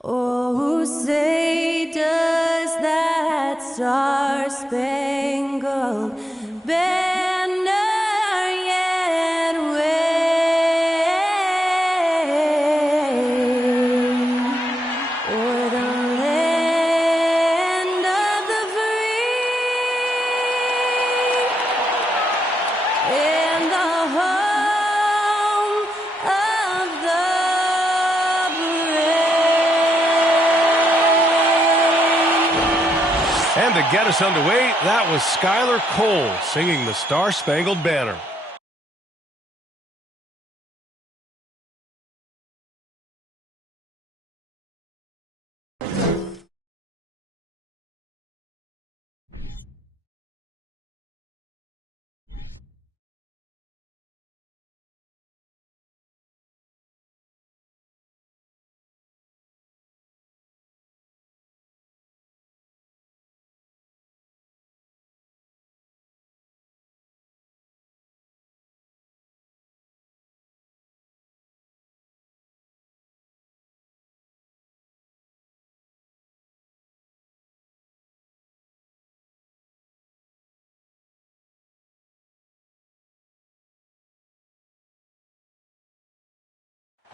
Oh, say does that star-spangled banner yet wave o'er the land of the free and the home of the And to get us underway, that was Skylar Cole singing the Star-Spangled Banner.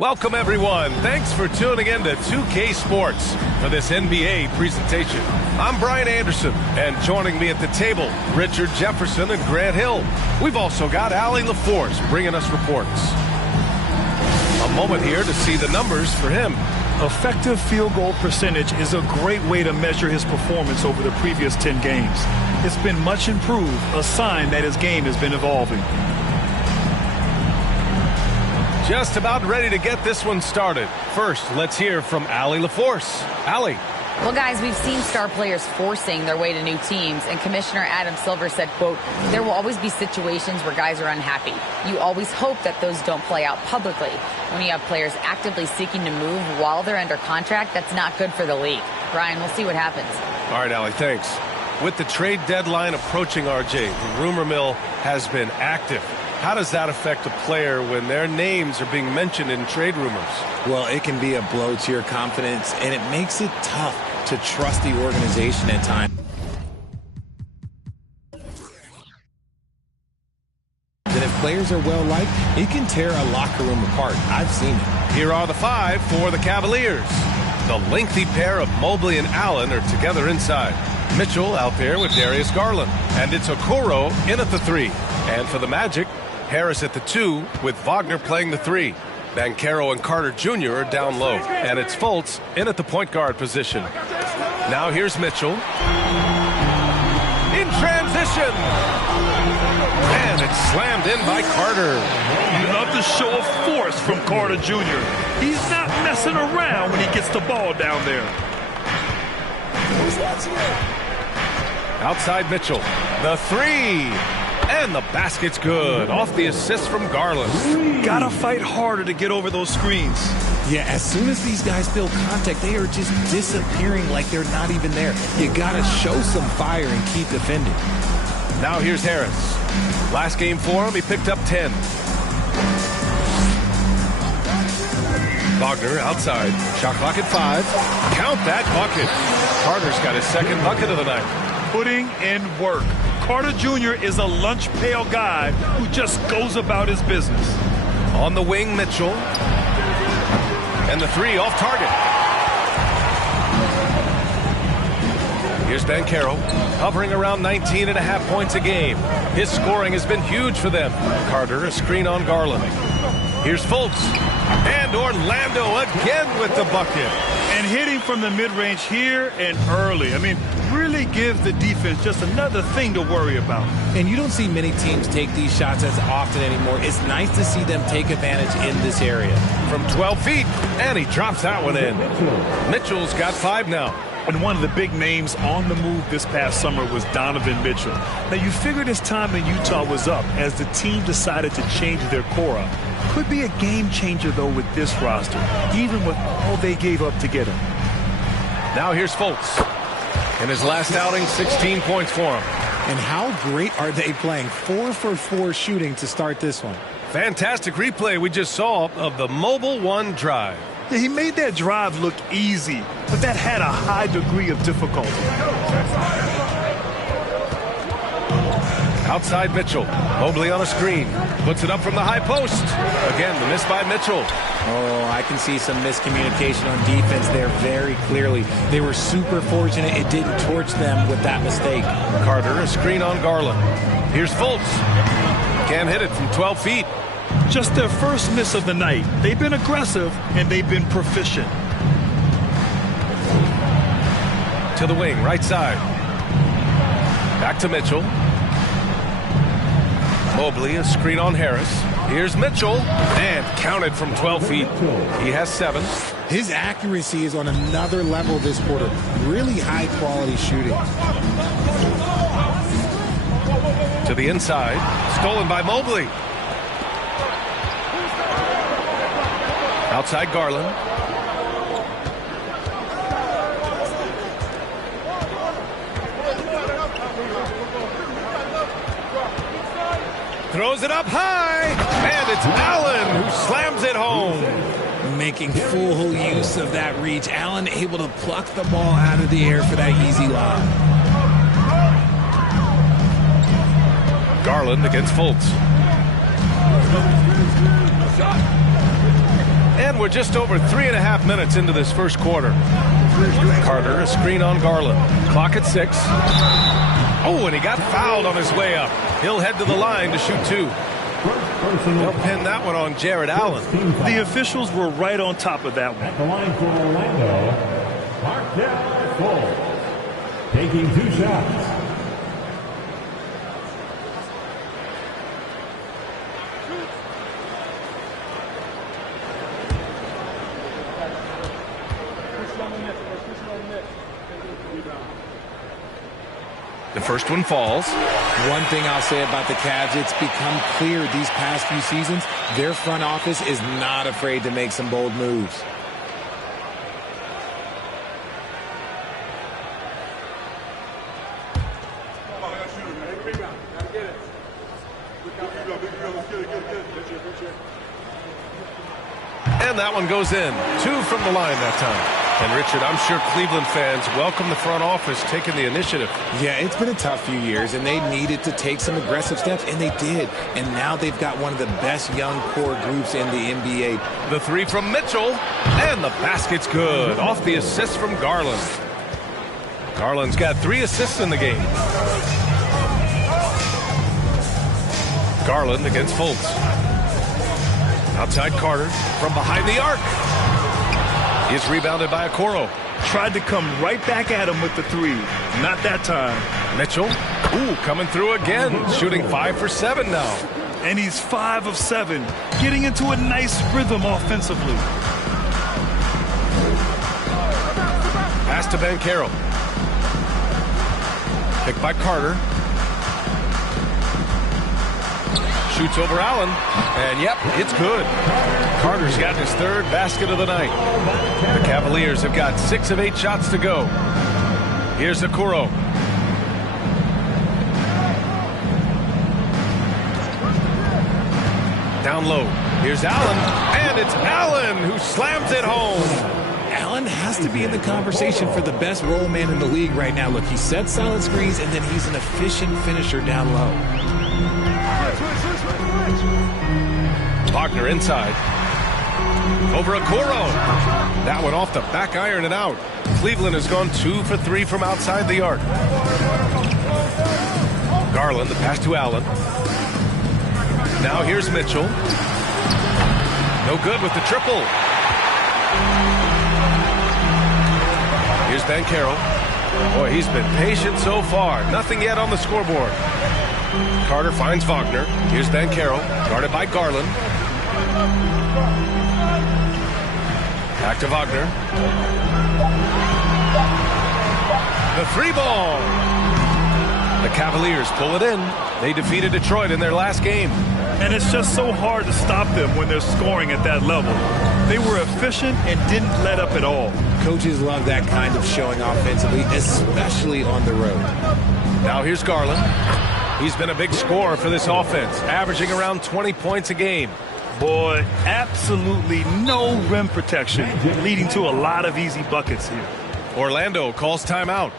Welcome, everyone. Thanks for tuning in to 2K Sports for this NBA presentation. I'm Brian Anderson, and joining me at the table, Richard Jefferson and Grant Hill. We've also got Allie LaForce bringing us reports. A moment here to see the numbers for him. Effective field goal percentage is a great way to measure his performance over the previous 10 games. It's been much improved, a sign that his game has been evolving. Just about ready to get this one started. First, let's hear from Allie LaForce. Allie. Well, guys, we've seen star players forcing their way to new teams, and Commissioner Adam Silver said, quote, there will always be situations where guys are unhappy. You always hope that those don't play out publicly. When you have players actively seeking to move while they're under contract, that's not good for the league. Brian, we'll see what happens. All right, Allie, thanks. With the trade deadline approaching, RJ, the rumor mill has been active. How does that affect a player when their names are being mentioned in trade rumors? Well, it can be a blow to your confidence, and it makes it tough to trust the organization at times. And if players are well-liked, it can tear a locker room apart. I've seen it. Here are the five for the Cavaliers. The lengthy pair of Mobley and Allen are together inside. Mitchell out there with Darius Garland. And it's Okoro in at the 3. And for the Magic, Harris at the 2 with Wagner playing the 3. Banchero and Carter Jr. are down low. And it's Fultz in at the point guard position. Now here's Mitchell. In transition. And it's slammed in by Carter. You love the show of force from Carter Jr. He's not messing around when he gets the ball down there. Outside Mitchell. The 3. And the basket's good. Off the assist from Garland. Gotta fight harder to get over those screens. Yeah, as soon as these guys feel contact, they are just disappearing like they're not even there. You gotta show some fire and keep defending. Now here's Harris. Last game for him, he picked up 10. Wagner outside. Shot clock at 5. Count that bucket. Carter's got his second bucket of the night. Putting in work. Carter Jr. is a lunch pail guy who just goes about his business. On the wing, Mitchell. And the 3 off target. Here's Banchero, hovering around 19.5 points a game. His scoring has been huge for them. Carter, a screen on Garland. Here's Fultz. And Orlando again with the bucket. And hitting from the mid-range here and early. I mean, really gives the defense just another thing to worry about. And you don't see many teams take these shots as often anymore. It's nice to see them take advantage in this area. From 12 feet, and he drops that one in. Mitchell's got 5 now. And one of the big names on the move this past summer was Donovan Mitchell. Now, you figured his time in Utah was up as the team decided to change their core up. Could be a game changer, though, with this roster, even with all they gave up to get him. Now here's Fultz. In his last outing, 16 points for him. And how great are they playing? 4 for 4 shooting to start this one. Fantastic replay we just saw of the Mobile One drive. Yeah, he made that drive look easy, but that had a high degree of difficulty. Outside Mitchell. Mobley on a screen. Puts it up from the high post. Again, the miss by Mitchell. Oh, I can see some miscommunication on defense there very clearly. They were super fortunate it didn't torch them with that mistake. Carter, a screen on Garland. Here's Fultz. Can't hit it from 12 feet. Just their first miss of the night. They've been aggressive, and they've been proficient. To the wing, right side. Back to Mitchell. Mobley, a screen on Harris. Here's Mitchell, and counted from 12 feet. He has 7. His accuracy is on another level this quarter. Really high-quality shooting. To the inside. Stolen by Mobley. Outside Garland. Throws it up high, and it's Allen who slams it home. Making full use of that reach. Allen able to pluck the ball out of the air for that easy lob. Garland against Fultz. And we're just over 3.5 minutes into this first quarter. Carter, a screen on Garland. Clock at 6. Oh, and he got fouled on his way up. He'll head to the line to shoot 2. They'll pin that one on Jared Allen. The officials were right on top of that one. At the line for Orlando, Markelle Fultz, taking 2 shots. The first one falls. One thing I'll say about the Cavs, it's become clear these past few seasons, their front office is not afraid to make some bold moves. And that one goes in. 2 from the line that time. And Richard, I'm sure Cleveland fans welcome the front office taking the initiative. Yeah, it's been a tough few years, and they needed to take some aggressive steps, and they did. And now they've got one of the best young core groups in the NBA. The 3 from Mitchell, and the basket's good. Off the assist from Garland. Garland's got 3 assists in the game. Garland against Fultz. Outside Carter from behind the arc. He's rebounded by Okoro. Tried to come right back at him with the 3. Not that time. Mitchell, coming through again. Shooting 5 for 7 now. And he's 5 of 7. Getting into a nice rhythm offensively. Pass to Banchero. Picked by Carter. Shoots over Allen. And yep, it's good. Carter's got his 3rd basket of the night. The Cavaliers have got 6 of 8 shots to go. Here's Okoro. Down low. Here's Allen. And it's Allen who slams it home. Allen has to be in the conversation for the best roll man in the league right now. Look, he sets solid screens, and then he's an efficient finisher down low. Wagner inside. Over Okoro. That one off the back iron and out. Cleveland has gone 2 for 3 from outside the arc. Garland, the pass to Allen. Now here's Mitchell. No good with the triple. Here's Banchero. Boy, he's been patient so far. Nothing yet on the scoreboard. Carter finds Wagner. Here's Banchero, guarded by Garland. Back to Wagner. The 3 ball. The Cavaliers pull it in. They defeated Detroit in their last game. And it's just so hard to stop them when they're scoring at that level. They were efficient and didn't let up at all. Coaches love that kind of showing offensively, especially on the road. Now here's Garland. He's been a big scorer for this offense, averaging around 20 points a game. Boy, absolutely no rim protection, leading to a lot of easy buckets here. Orlando calls timeout.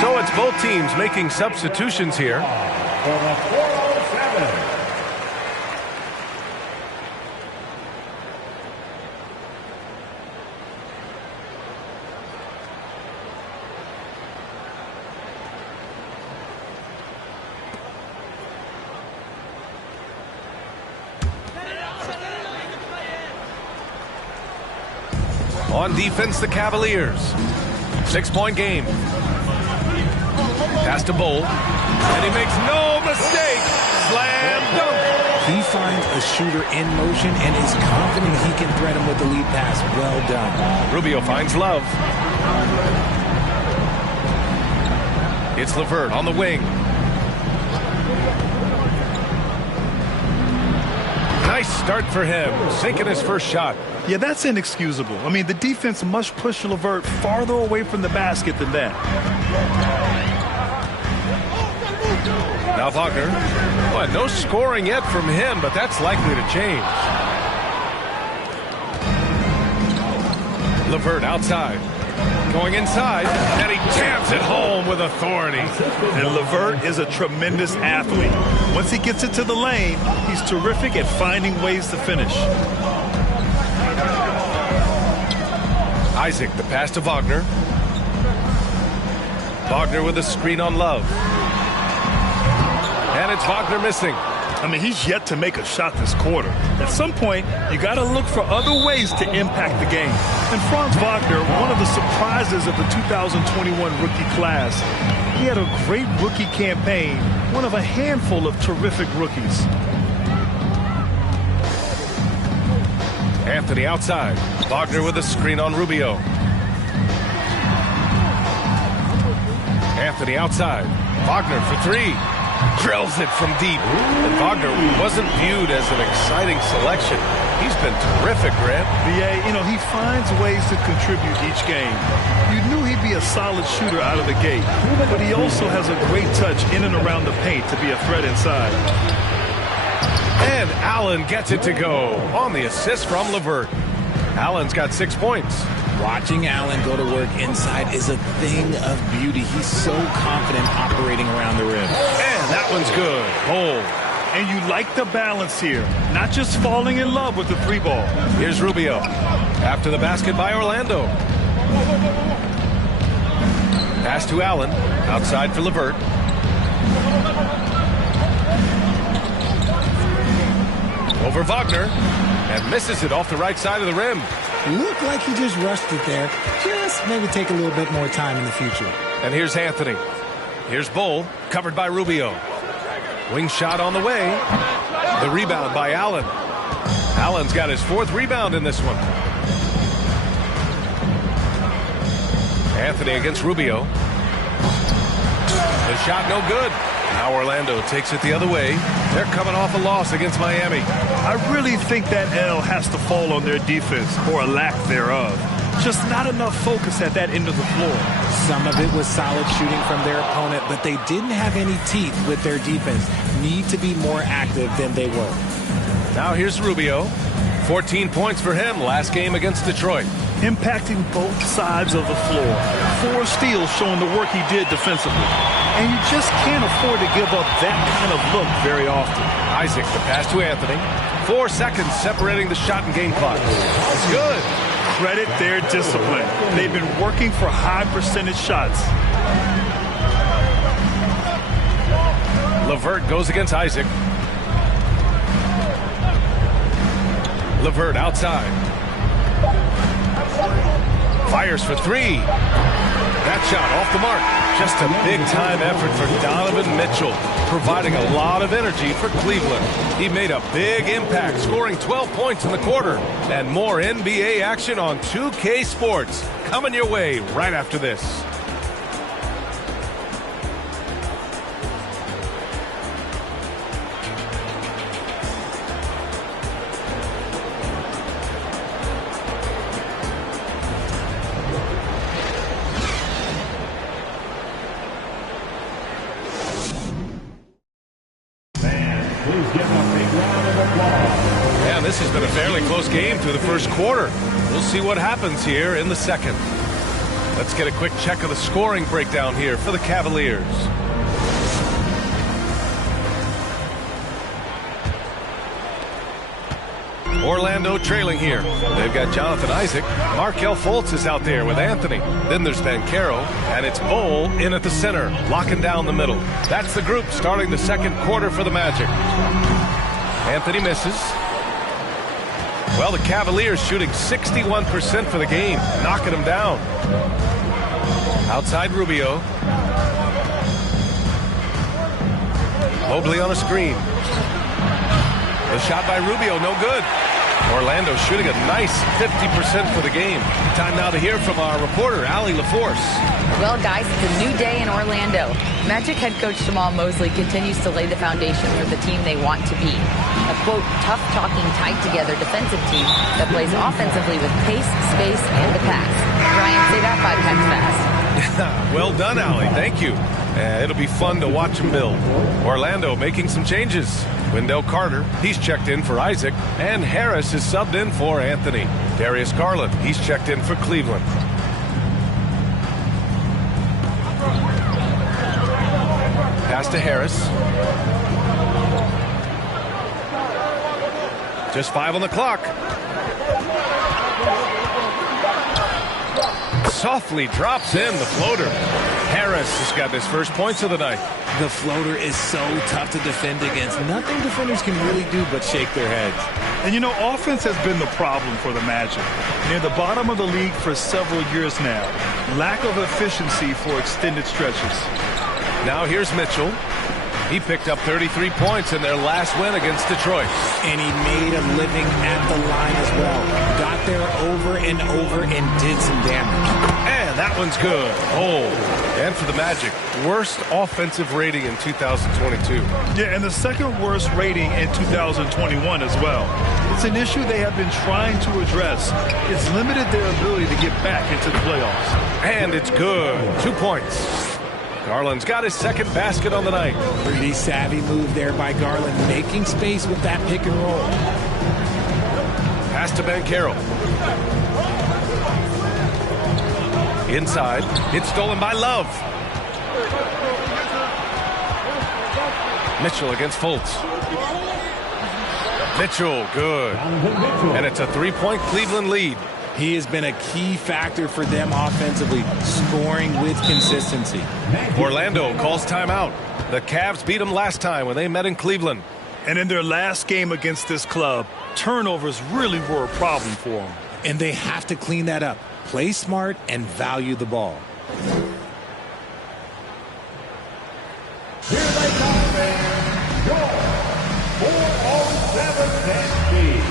So it's both teams making substitutions here. For the 407. On defense, the Cavaliers. 6-point game. Pass to Bowl, and he makes no mistake. Slam dunk. He finds a shooter in motion and is confident he can thread him with the lead pass. Well done. Rubio finds Love. It's LeVert on the wing. Nice start for him, sinking his first shot. Yeah, that's inexcusable. I mean, the defense must push LeVert farther away from the basket than that. Now Wagner. Well, no scoring yet from him, but that's likely to change. LeVert outside. Going inside, and he jams it home with authority. And LeVert is a tremendous athlete. Once he gets it to the lane, he's terrific at finding ways to finish. Isaac, the pass to Wagner. Wagner with a screen on Love. And it's Wagner missing. I mean, he's yet to make a shot this quarter. At some point, you got to look for other ways to impact the game. And Franz Wagner, one of the surprises of the 2021 rookie class, he had a great rookie campaign, one of a handful of terrific rookies. Anthony outside. Wagner with a screen on Rubio. Anthony outside. Wagner for three. Drills it from deep. And Wagner wasn't viewed as an exciting selection. He's been terrific, Grant. BA, you know, he finds ways to contribute each game. You knew he'd be a solid shooter out of the gate, but he also has a great touch in and around the paint to be a threat inside. And Allen gets it to go on the assist from LeVert. Allen's got 6 points. Watching Allen go to work inside is a thing of beauty. He's so confident operating around the rim. And that one's good. Hold. And you like the balance here, not just falling in love with the three ball. Here's Rubio. After the basket by Orlando. Pass to Allen. Outside for LeVert. Over Wagner. And misses it off the right side of the rim. Looked like he just rushed it there. Just maybe take a little bit more time in the future. And here's Anthony. Here's Bull, covered by Rubio. Wing shot on the way. The rebound by Allen. Allen's got his 4th rebound in this one. Anthony against Rubio. The shot no good. Now Orlando takes it the other way. They're coming off a loss against Miami. I really think that L has to fall on their defense, or a lack thereof. Just not enough focus at that end of the floor. Some of it was solid shooting from their opponent, but they didn't have any teeth with their defense. Need to be more active than they were. Now here's Rubio. 14 points for him last game against Detroit. Impacting both sides of the floor. 4 steals showing the work he did defensively. And you just can't afford to give up that kind of look very often. Isaac, the pass to Anthony. 4 seconds separating the shot and game clock. That's good. Credit their discipline. They've been working for high percentage shots. LeVert goes against Isaac. LeVert outside. Fires for 3. That shot off the mark. Just a big-time effort for Donovan Mitchell, providing a lot of energy for Cleveland. He made a big impact, scoring 12 points in the quarter. And more NBA action on 2K Sports coming your way right after this. And this has been a fairly close game through the first quarter. We'll see what happens here in the second. Let's get a quick check of the scoring breakdown here for the Cavaliers. Orlando trailing here. They've got Jonathan Isaac. Markelle Fultz is out there with Anthony. Then there's Banchero, and it's Bol in at the center, locking down the middle. That's the group starting the second quarter for the Magic. Anthony misses. Well, the Cavaliers shooting 61% for the game, knocking them down. Outside Rubio. Mobley on a screen. The shot by Rubio, no good. Orlando shooting a nice 50% for the game. Time now to hear from our reporter, Allie LaForce. Well, guys, it's a new day in Orlando. Magic head coach Jamal Mosley continues to lay the foundation for the team they want to be. A, quote, tough-talking, tied-together defensive team that plays offensively with pace, space, and the pass. Ryan, say that 5 times fast. Well done, Allie. Thank you. It'll be fun to watch them build. Orlando making some changes. Wendell Carter, he's checked in for Isaac, and Harris is subbed in for Anthony. Darius Garland, he's checked in for Cleveland. Pass to Harris. Just 5 on the clock. Softly drops in the floater. Harris has got his first points of the night. The floater is so tough to defend against. Nothing defenders can really do but shake their heads. And, you know, offense has been the problem for the Magic. Near the bottom of the league for several years now. Lack of efficiency for extended stretches. Now here's Mitchell. He picked up 33 points in their last win against Detroit. And he made a living at the line as well. Got there over and over and did some damage. And that one's good. Oh, and for the Magic, worst offensive rating in 2022. Yeah, and the second worst rating in 2021 as well. It's an issue they have been trying to address. It's limited their ability to get back into the playoffs. And it's good. 2 points. Garland's got his second basket on the night. Pretty savvy move there by Garland, making space with that pick and roll. Pass to Banchero. Inside. It's stolen by Love. Mitchell against Fultz. Mitchell, good. And it's a 3-point Cleveland lead. He has been a key factor for them offensively, scoring with consistency. Orlando calls timeout. The Cavs beat them last time when they met in Cleveland. And in their last game against this club, turnovers really were a problem for them. And they have to clean that up. Play smart and value the ball. Here they come, man. Your 407 Tennessee.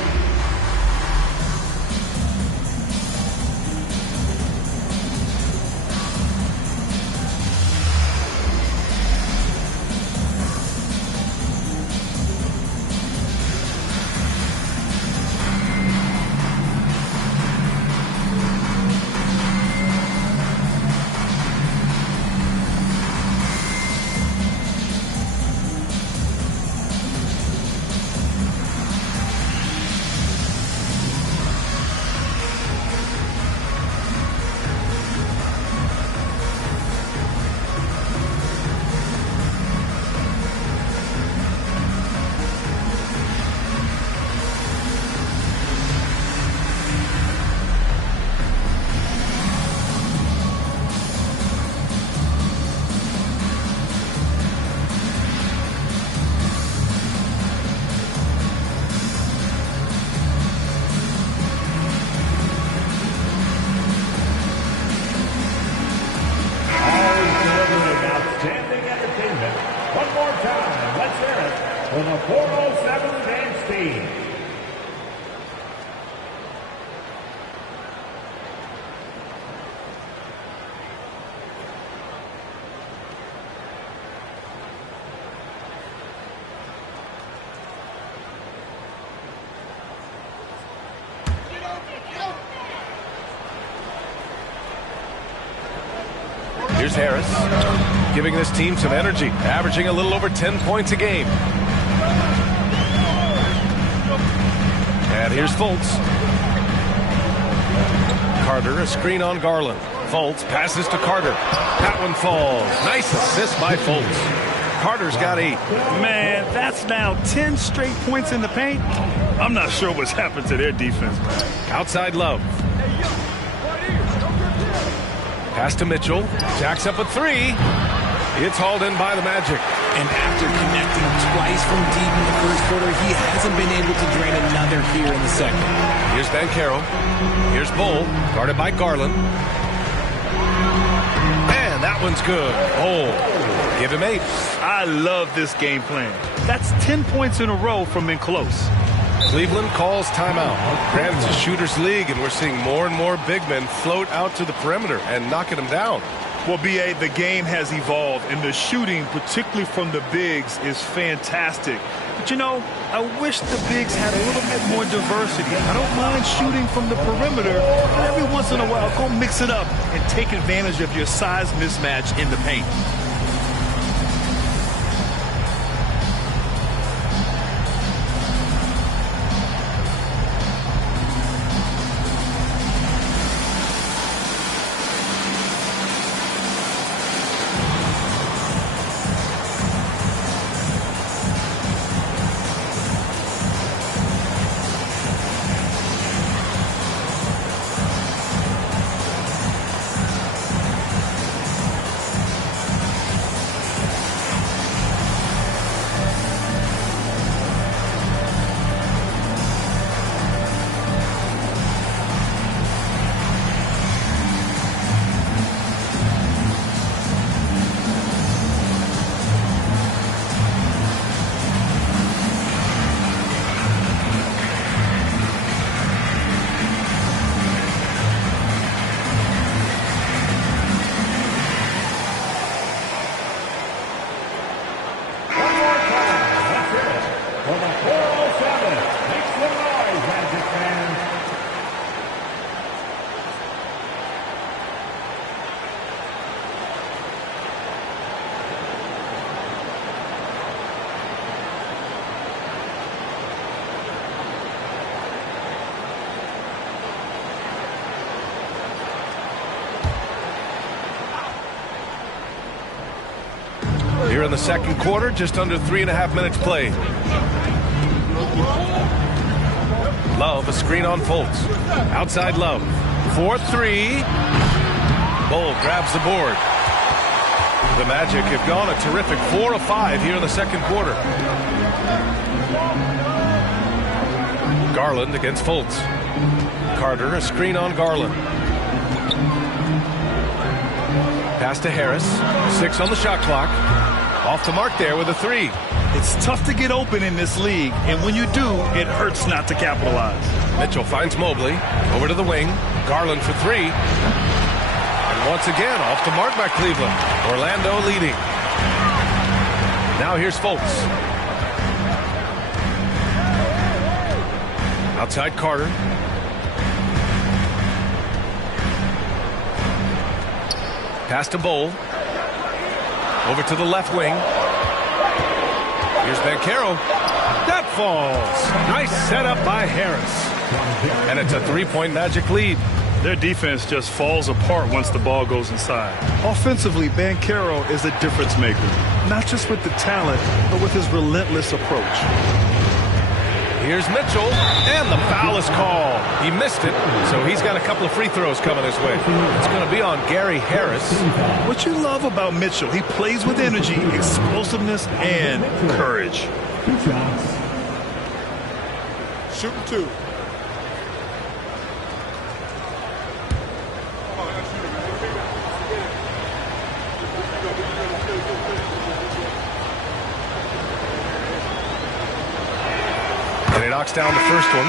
Here's Harris, giving this team some energy, averaging a little over 10 points a game. And here's Fultz. Carter, a screen on Garland. Fultz passes to Carter. That one falls. Nice assist by Fultz. Carter's got 8. Man, that's now 10 straight points in the paint. I'm not sure what's happened to their defense. Outside Love. Pass to Mitchell. Jacks up a 3. It's hauled in by the Magic. And after connecting twice from deep in the first quarter, he hasn't been able to drain another here in the second. Here's Banchero. Here's Bull, guarded by Garland. And that one's good. Bull, give him 8. I love this game plan. That's 10 points in a row from in close. Cleveland calls timeout. Granted, it's a shooter's league, and we're seeing more and more big men float out to the perimeter and knocking them down. Well, B.A., the game has evolved, and the shooting, particularly from the bigs, is fantastic. But, you know, I wish the bigs had a little bit more diversity. I don't mind shooting from the perimeter, but every once in a while, go mix it up and take advantage of your size mismatch in the paint. Here in the second quarter, just under 3.5 minutes played. Love, a screen on Fultz. Outside Love. 4-3. Bull grabs the board. The Magic have gone a terrific 4 of 5 here in the second quarter. Garland against Fultz. Carter, a screen on Garland. Pass to Harris. 6 on the shot clock. Off the mark there with a 3. It's tough to get open in this league, and when you do, it hurts not to capitalize. Mitchell finds Mobley. Over to the wing. Garland for 3. And once again, off the mark by Cleveland. Orlando leading. Now here's Fultz. Outside Carter. Pass to Bull. Over to the left wing. Here's Banchero. That falls. Nice setup by Harris. And it's a 3-point Magic lead. Their defense just falls apart once the ball goes inside. Offensively, Banchero is a difference maker. Not just with the talent, but with his relentless approach. Here's Mitchell, and the foul is called. He missed it, so he's got a couple of free throws coming his way. It's going to be on Gary Harris. What you love about Mitchell, he plays with energy, explosiveness, and courage. 2 shots. Shooting 2. And he knocks down the first one.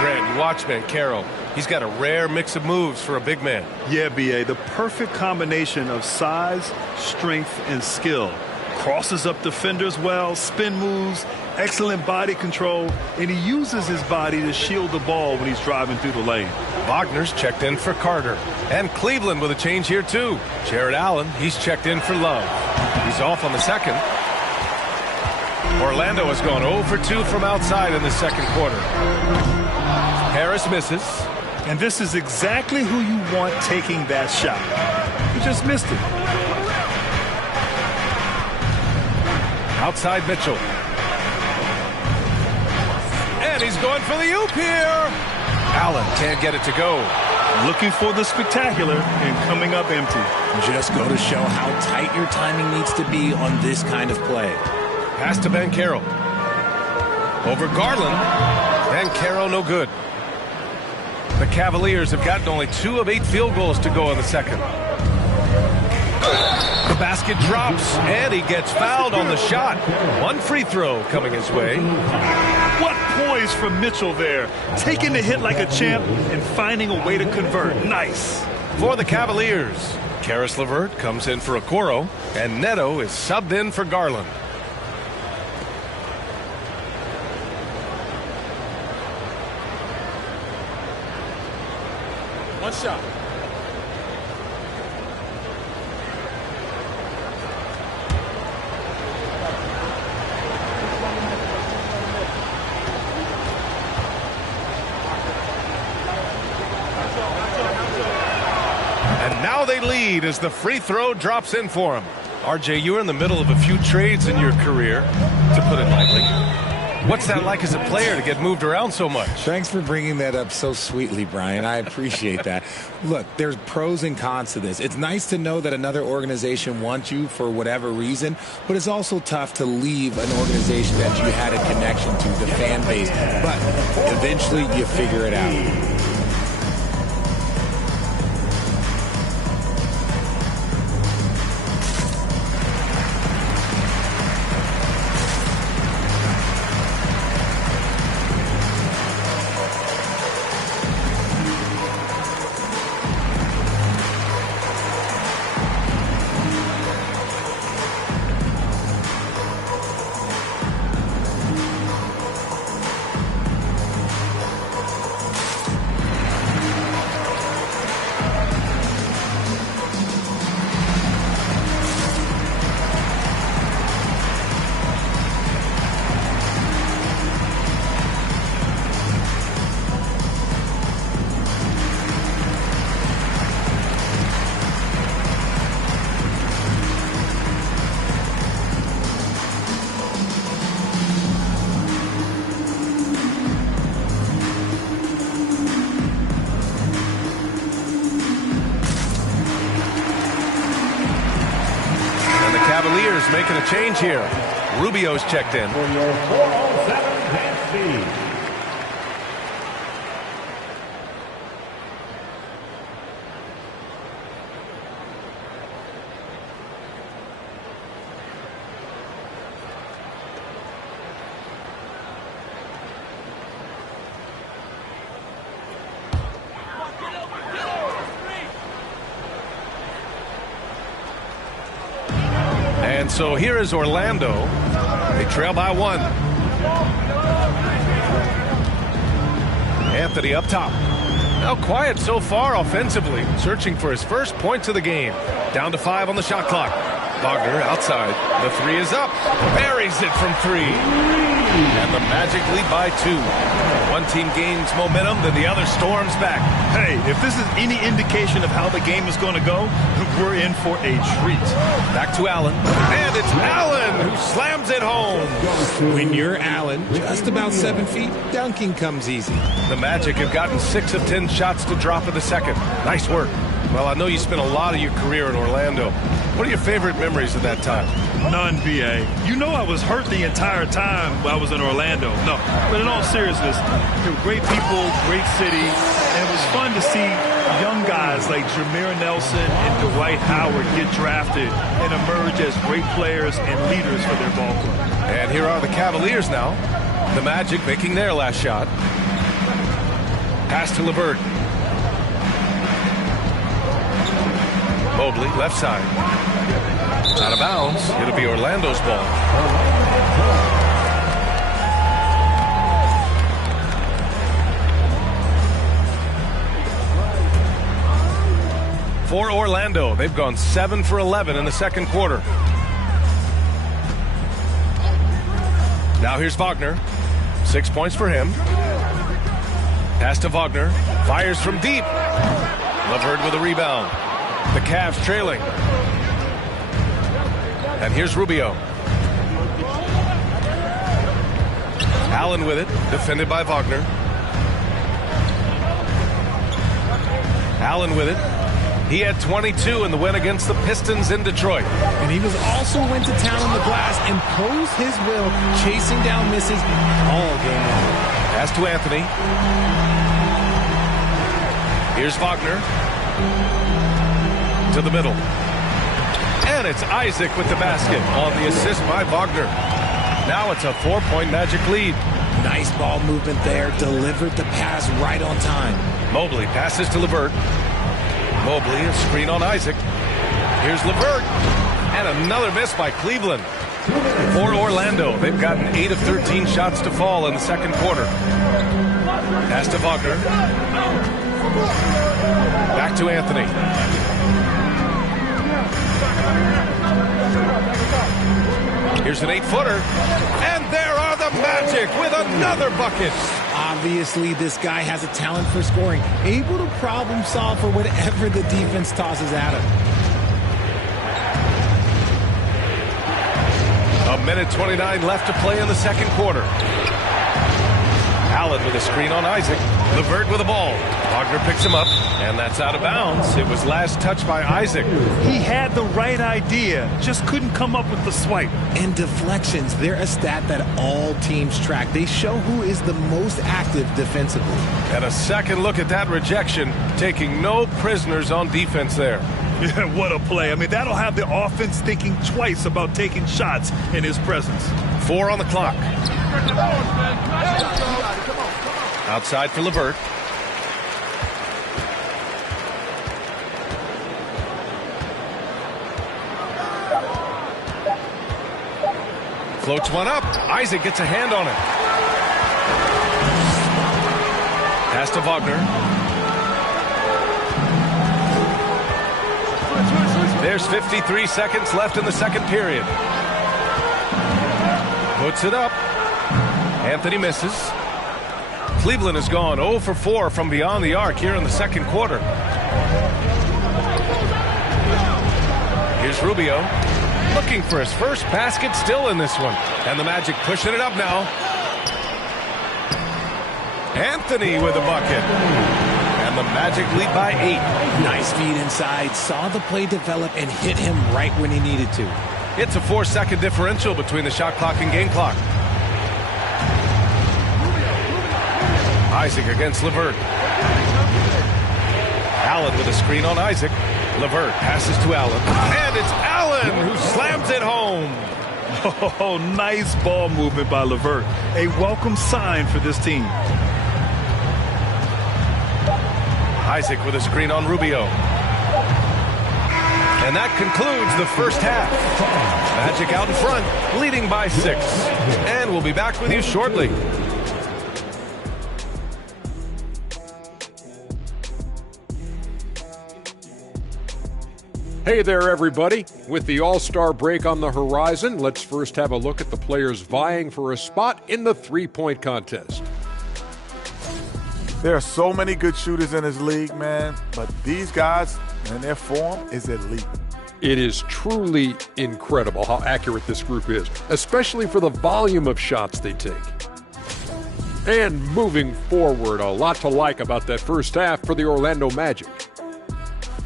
Grant, you watch Banchero. He's got a rare mix of moves for a big man. Yeah, B.A., the perfect combination of size, strength, and skill. Crosses up defenders well, spin moves, Excellent body control, and he uses his body to shield the ball when he's driving through the lane. Wagner's checked in for Carter. And Cleveland with a change here, too. Jared Allen, he's checked in for Love. He's off on the second. Orlando has gone 0 for 2 from outside in the second quarter. Harris misses. And this is exactly who you want taking that shot. He just missed it. Outside Mitchell. And he's going for the oop here. Allen can't get it to go. Looking for the spectacular and coming up empty. Just go to show how tight your timing needs to be on this kind of play. Pass to Banchero. Over Garland. Banchero no good. The Cavaliers have gotten only 2 of 8 field goals to go in the second. The basket drops, and he gets fouled on the shot. 1 free throw coming his way. What poise from Mitchell there. Taking the hit like a champ and finding a way to convert. Nice. For the Cavaliers, Karis LeVert comes in for Okoro, and Neto is subbed in for Garland. One shot. And now they lead as the free throw drops in for him. RJ, you're in the middle of a few trades in your career, to put it lightly. What's that like as a player to get moved around so much? Thanks for bringing that up so sweetly, Brian. I appreciate that. Look, there's pros and cons to this. It's nice to know that another organization wants you for whatever reason, but it's also tough to leave an organization that you had a connection to, the fan base. But eventually you figure it out. Cavaliers making a change here. Rubio's checked in. For your 407 dance speed. And so here is Orlando. They trail by 1. Anthony up top. Now quiet so far offensively, searching for his first points of the game. Down to 5 on the shot clock. Wagner outside. The 3 is up. Buries it from 3. And the Magic lead by 2. One team gains momentum, then the other storms back. Hey, if this is any indication of how the game is going to go, we're in for a treat. Back to Allen. And it's Allen who slams it home. When you're Allen, just about 7 feet, dunking comes easy. The Magic have gotten 6 of 10 shots to drop in the second. Nice work. Well, I know you spent a lot of your career in Orlando. What are your favorite memories of that time? None, B.A. You know I was hurt the entire time I was in Orlando. No, but in all seriousness, they were great people, great city, and it was fun to see young guys like Jameer Nelson and Dwight Howard get drafted and emerge as great players and leaders for their ball club. And here are the Cavaliers now. The Magic making their last shot. Pass to LeVert. Mobley, left side. Out of bounds. It'll be Orlando's ball. For Orlando, they've gone 7 for 11 in the second quarter. Now here's Wagner. 6 points for him. Pass to Wagner. Fires from deep. LeVert with a rebound. The Cavs trailing. And here's Rubio. Allen with it. Defended by Wagner. Allen with it. He had 22 in the win against the Pistons in Detroit. And he was also went to town on the glass, imposed his will, chasing down misses all game long. Pass to Anthony. Here's Wagner. To the middle. And it's Isaac with the basket on the assist by Wagner. Now it's a 4-point Magic lead. Nice ball movement there. Delivered the pass right on time. Mobley passes to LeVert. Mobley, a screen on Isaac. Here's LeVert. And another miss by Cleveland. For Orlando, they've gotten 8 of 13 shots to fall in the second quarter. Pass to Wagner. Back to Anthony. Here's an 8-footer. And there are the Magic with another bucket. Obviously, this guy has a talent for scoring, able to problem solve for whatever the defense tosses at him. A minute 29 left to play in the second quarter. Allen with a screen on Isaac. LeVert with the ball. Wagner picks him up, and that's out of bounds. It was last touched by Isaac. He had the right idea, just couldn't come up with the swipe. And deflections, they're a stat that all teams track. They show who is the most active defensively. And a second look at that rejection, taking no prisoners on defense there. Yeah, what a play. I mean, that'll have the offense thinking twice about taking shots in his presence. 4 on the clock. Outside for LeVert. Floats one up. Isaac gets a hand on it. Pass to Wagner. There's 53 seconds left in the second period. Puts it up. Anthony misses. Cleveland has gone 0 for 4 from beyond the arc here in the second quarter. Here's Rubio. Looking for his first basket still in this one. And the Magic pushing it up now. Anthony with a bucket. And the Magic lead by 8. Nice feed inside. Saw the play develop and hit him right when he needed to. It's a 4-second differential between the shot clock and game clock. Isaac against LeVert. Allen with a screen on Isaac. LeVert passes to Allen. And it's Allen who slams it home. Oh, nice ball movement by LeVert. A welcome sign for this team. Isaac with a screen on Rubio. And that concludes the first half. Magic out in front, leading by 6. And we'll be back with you shortly. Hey there, everybody. With the All-Star break on the horizon, let's first have a look at the players vying for a spot in the three-point contest. There are so many good shooters in this league, man, but these guys and their form is elite. It is truly incredible how accurate this group is, especially for the volume of shots they take. And moving forward, a lot to like about that first half for the Orlando Magic.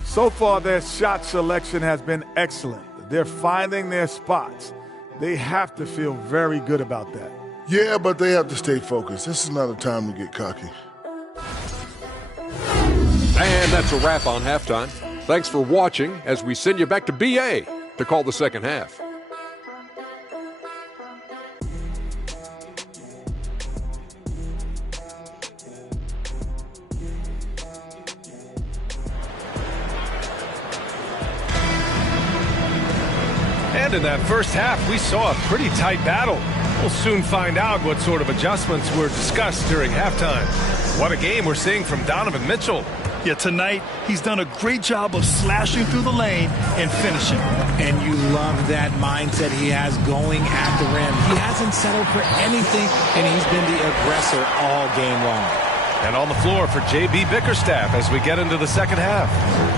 So far, their shot selection has been excellent. They're finding their spots. They have to feel very good about that. Yeah, but they have to stay focused. This is not a time to get cocky. And that's a wrap on halftime. Thanks for watching as we send you back to BA to call the second half. And in that first half, we saw a pretty tight battle. We'll soon find out what sort of adjustments were discussed during halftime. What a game we're seeing from Donovan Mitchell. Yeah, tonight he's done a great job of slashing through the lane and finishing. And you love that mindset he has going at the rim. He hasn't settled for anything, and he's been the aggressor all game long. And on the floor for J.B. Bickerstaff as we get into the second half.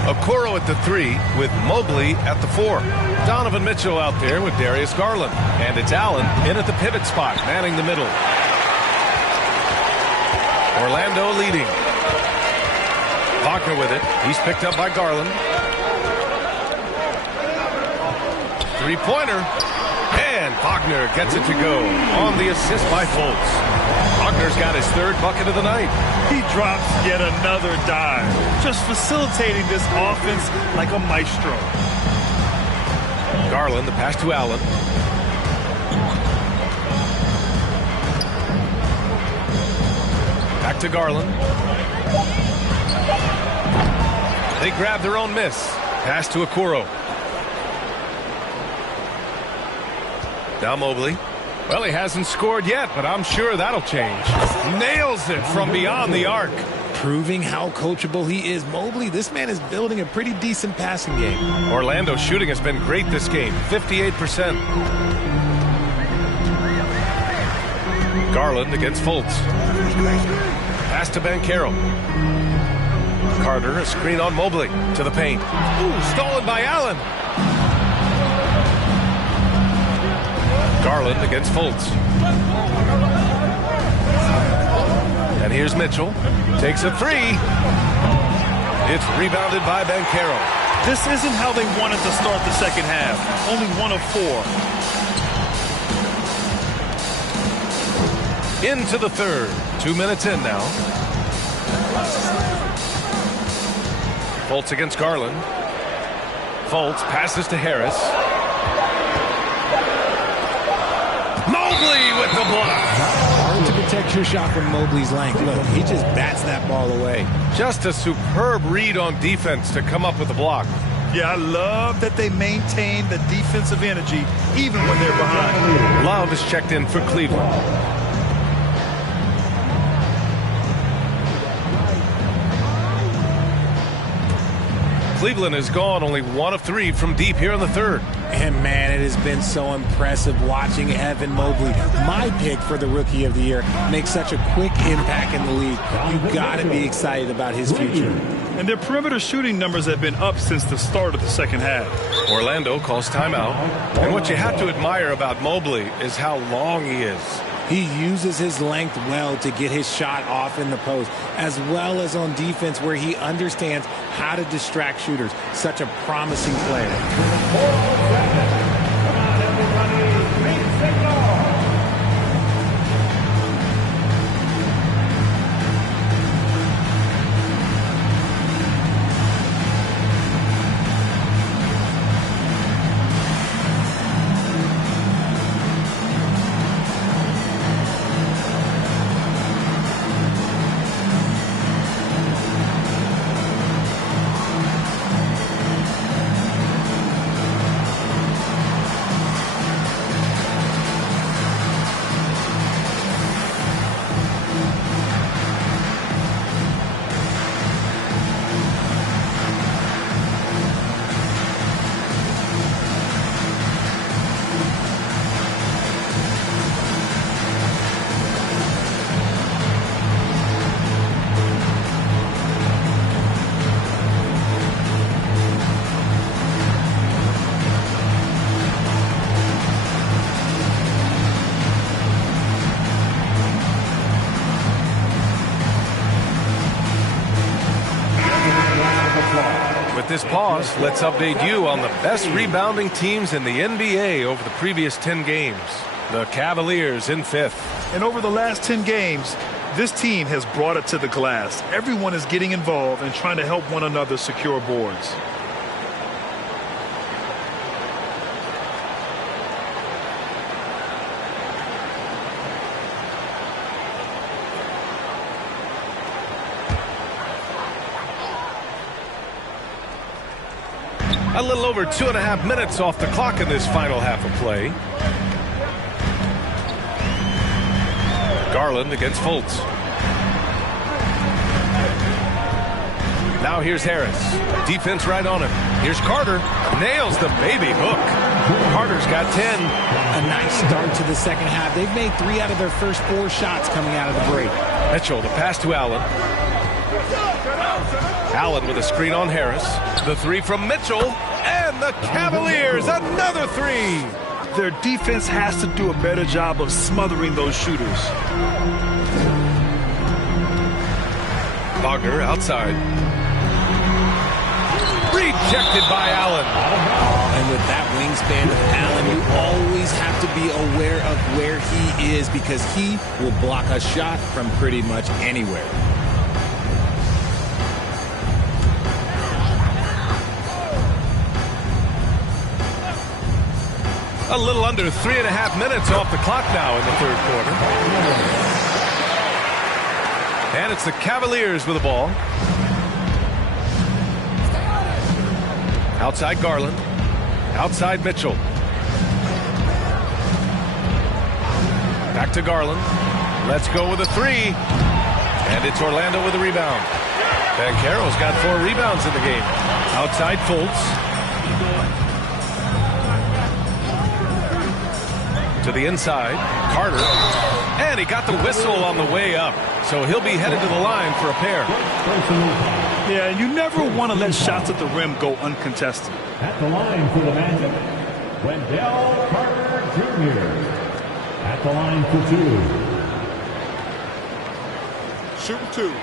Okoro at the 3 with Mobley at the 4. Donovan Mitchell out there with Darius Garland. And it's Allen in at the pivot spot, manning the middle. Orlando leading. Wagner with it. He's picked up by Garland. Three-pointer. And Wagner gets it to go on the assist by Fultz. Wagner's got his 3rd bucket of the night. He drops yet another dive, just facilitating this offense like a maestro. Garland, the pass to Allen. Back to Garland. They grab their own miss. Pass to Okoro. Now Mobley. Well, he hasn't scored yet, but I'm sure that'll change. Nails it from beyond the arc. Proving how coachable he is. Mobley, this man is building a pretty decent passing game. Orlando's shooting has been great this game, 58%. Garland against Fultz. Pass to Banchero. Carter, a screen on Mobley to the paint. Ooh, stolen by Allen. Garland against Fultz. And here's Mitchell. Takes a 3. It's rebounded by Banchero. This isn't how they wanted to start the second half. Only 1 of 4. Into the 3rd. 2 minutes in now. Fultz against Garland. Fultz passes to Harris. Mobley with the block. Hard to protect your shot from Mobley's length. Look, he just bats that ball away. Just a superb read on defense to come up with the block. Yeah, I love that they maintain the defensive energy even when they're behind. Love is checked in for Cleveland. Cleveland has gone only 1 of 3 from deep here in the 3rd. And man, it has been so impressive watching Evan Mobley, my pick for the Rookie of the Year, make such a quick impact in the league. You've got to be excited about his future. And their perimeter shooting numbers have been up since the start of the second half. Orlando calls timeout. And what you have to admire about Mobley is how long he is. He uses his length well to get his shot off in the post, as well as on defense where he understands how to distract shooters. Such a promising player. With this pause, let's update you on the best rebounding teams in the NBA over the previous 10 games. The Cavaliers in 5th. And over the last 10 games, this team has brought it to the glass. Everyone is getting involved and trying to help one another secure boards. A little over 2.5 minutes off the clock in this final half of play. Garland against Fultz. Now here's Harris. Defense right on him. Here's Carter. Nails the baby hook. Carter's got 10. A nice start to the second half. They've made 3 out of their first 4 shots coming out of the break. Mitchell, the pass to Allen. Allen with a screen on Harris. The 3 from Mitchell. And the Cavaliers, another 3. Their defense has to do a better job of smothering those shooters. Wagner outside. Rejected by Allen. And with that wingspan of Allen, you always have to be aware of where he is because he will block a shot from pretty much anywhere. A little under 3.5 minutes off the clock now in the third quarter. And it's the Cavaliers with the ball. Outside Garland. Outside Mitchell. Back to Garland. Let's go with a 3. And it's Orlando with the rebound. Banchero's got 4 rebounds in the game. Outside Fultz. To the inside, Carter, and he got the whistle on the way up, so he'll be headed to the line for a pair. Yeah, and you never want to let shots at the rim go uncontested. At the line for the Magic, Wendell Carter Jr. At the line for 2. Shooting 2.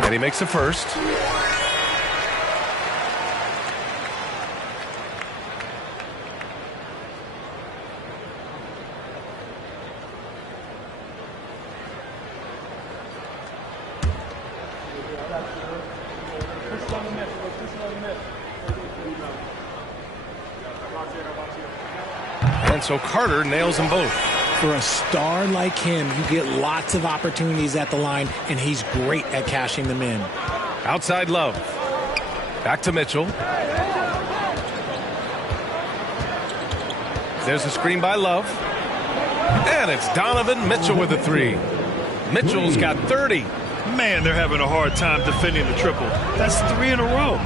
And he makes the first. And so Carter nails them both. For a star like him, you get lots of opportunities at the line, and he's great at cashing them in. Outside Love. Back to Mitchell. There's a screen by Love. And it's Donovan Mitchell with the 3. Mitchell's got 30. Man, they're having a hard time defending the triple. That's 3 in a row.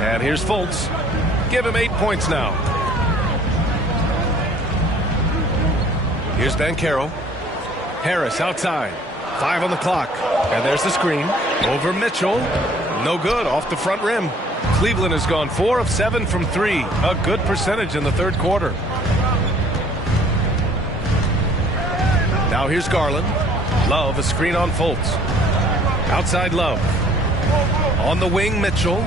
And here's Fultz. Give him 8 points now. Here's Banchero. Harris outside. 5 on the clock. And there's the screen. Over Mitchell. No good. Off the front rim. Cleveland has gone 4 of 7 from 3. A good percentage in the third quarter. Now here's Garland. Love, a screen on Fultz. Outside Love. On the wing, Mitchell.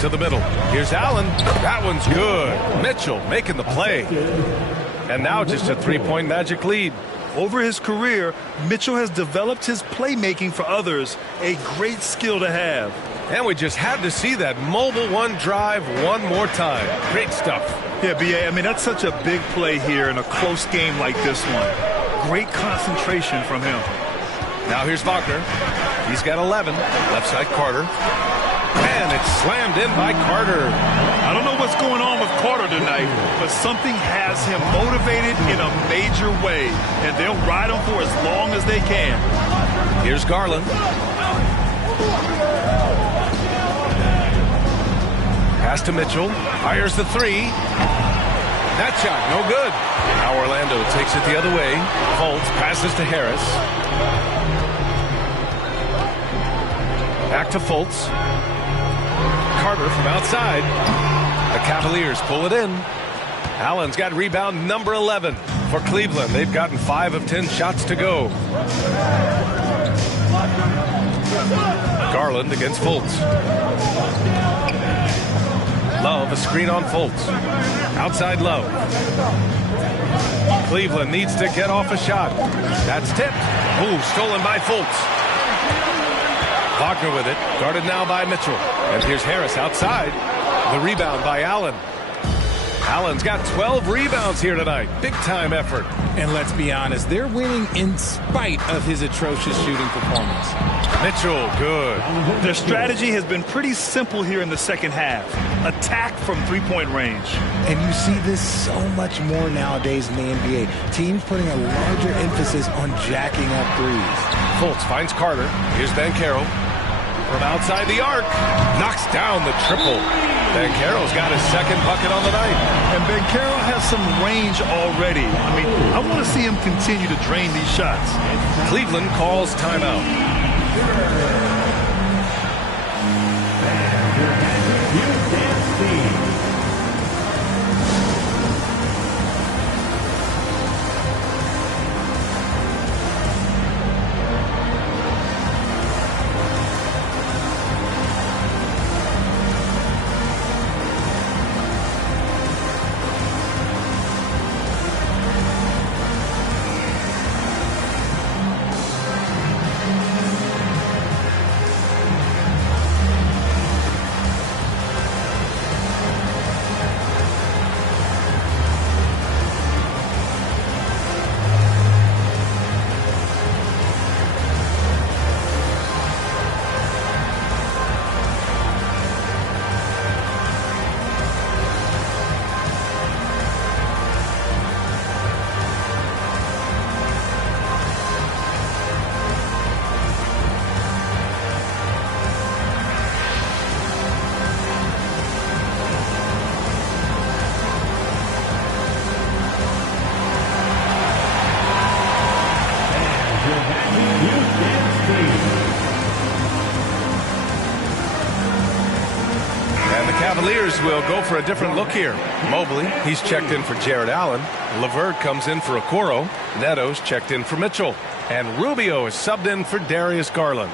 To the middle. Here's Allen. That one's good. Mitchell making the play. And now just a 3-point Magic lead. Over his career, Mitchell has developed his playmaking for others, a great skill to have. And we just had to see that mobile one drive one more time. Great stuff. Yeah, B.A., I mean, that's such a big play here in a close game like this one. Great concentration from him. Now here's Wagner. He's got 11. Left side Carter. And it's slammed in by Carter. I don't know what's going on with Carter tonight, but something has him motivated in a major way, and they'll ride him for as long as they can. Here's Garland. Pass to Mitchell. Fires the 3. That shot, no good. Now Orlando takes it the other way. Fultz passes to Harris. Back to Fultz. Carter from outside. The Cavaliers pull it in. Allen's got rebound number 11 for Cleveland. They've gotten 5 of 10 shots to go. Garland against Fultz. Love, a screen on Fultz. Outside Love. Cleveland needs to get off a shot. That's tipped. Ooh, stolen by Fultz. Wagner with it, guarded now by Mitchell. And here's Harris outside. The rebound by Allen. Allen's got 12 rebounds here tonight. Big-time effort. And let's be honest, they're winning in spite of his atrocious shooting performance. Mitchell, good. Their strategy has been pretty simple here in the second half. Attack from three-point range. And you see this so much more nowadays in the NBA. Teams putting a larger emphasis on jacking up threes. Fultz finds Carter. Here's Banchero. From outside the arc. Knocks down the triple. Banchero's got his second bucket on the night. And Banchero has some range already. I mean, I want to see him continue to drain these shots. Cleveland calls timeout. Cavaliers will go for a different look here. Mobley, he's checked in for Jared Allen. LeVert comes in for Okoro. Neto's checked in for Mitchell. And Rubio is subbed in for Darius Garland.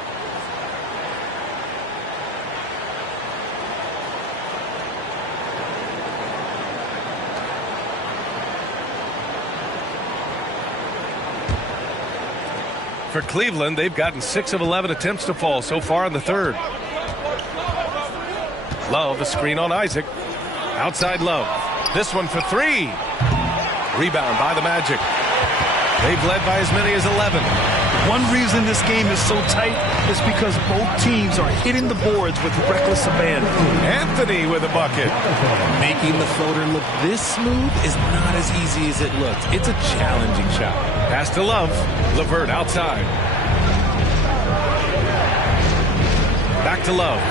For Cleveland, they've gotten 6 of 11 attempts to fall so far in the third. Love, a screen on Isaac. Outside Love. This one for 3. Rebound by the Magic. They've led by as many as 11. One reason this game is so tight is because both teams are hitting the boards with reckless abandon. Anthony with a bucket. Making the floater look this smooth is not as easy as it looks. It's a challenging shot. Pass to Love. LeVert outside. Back to Love.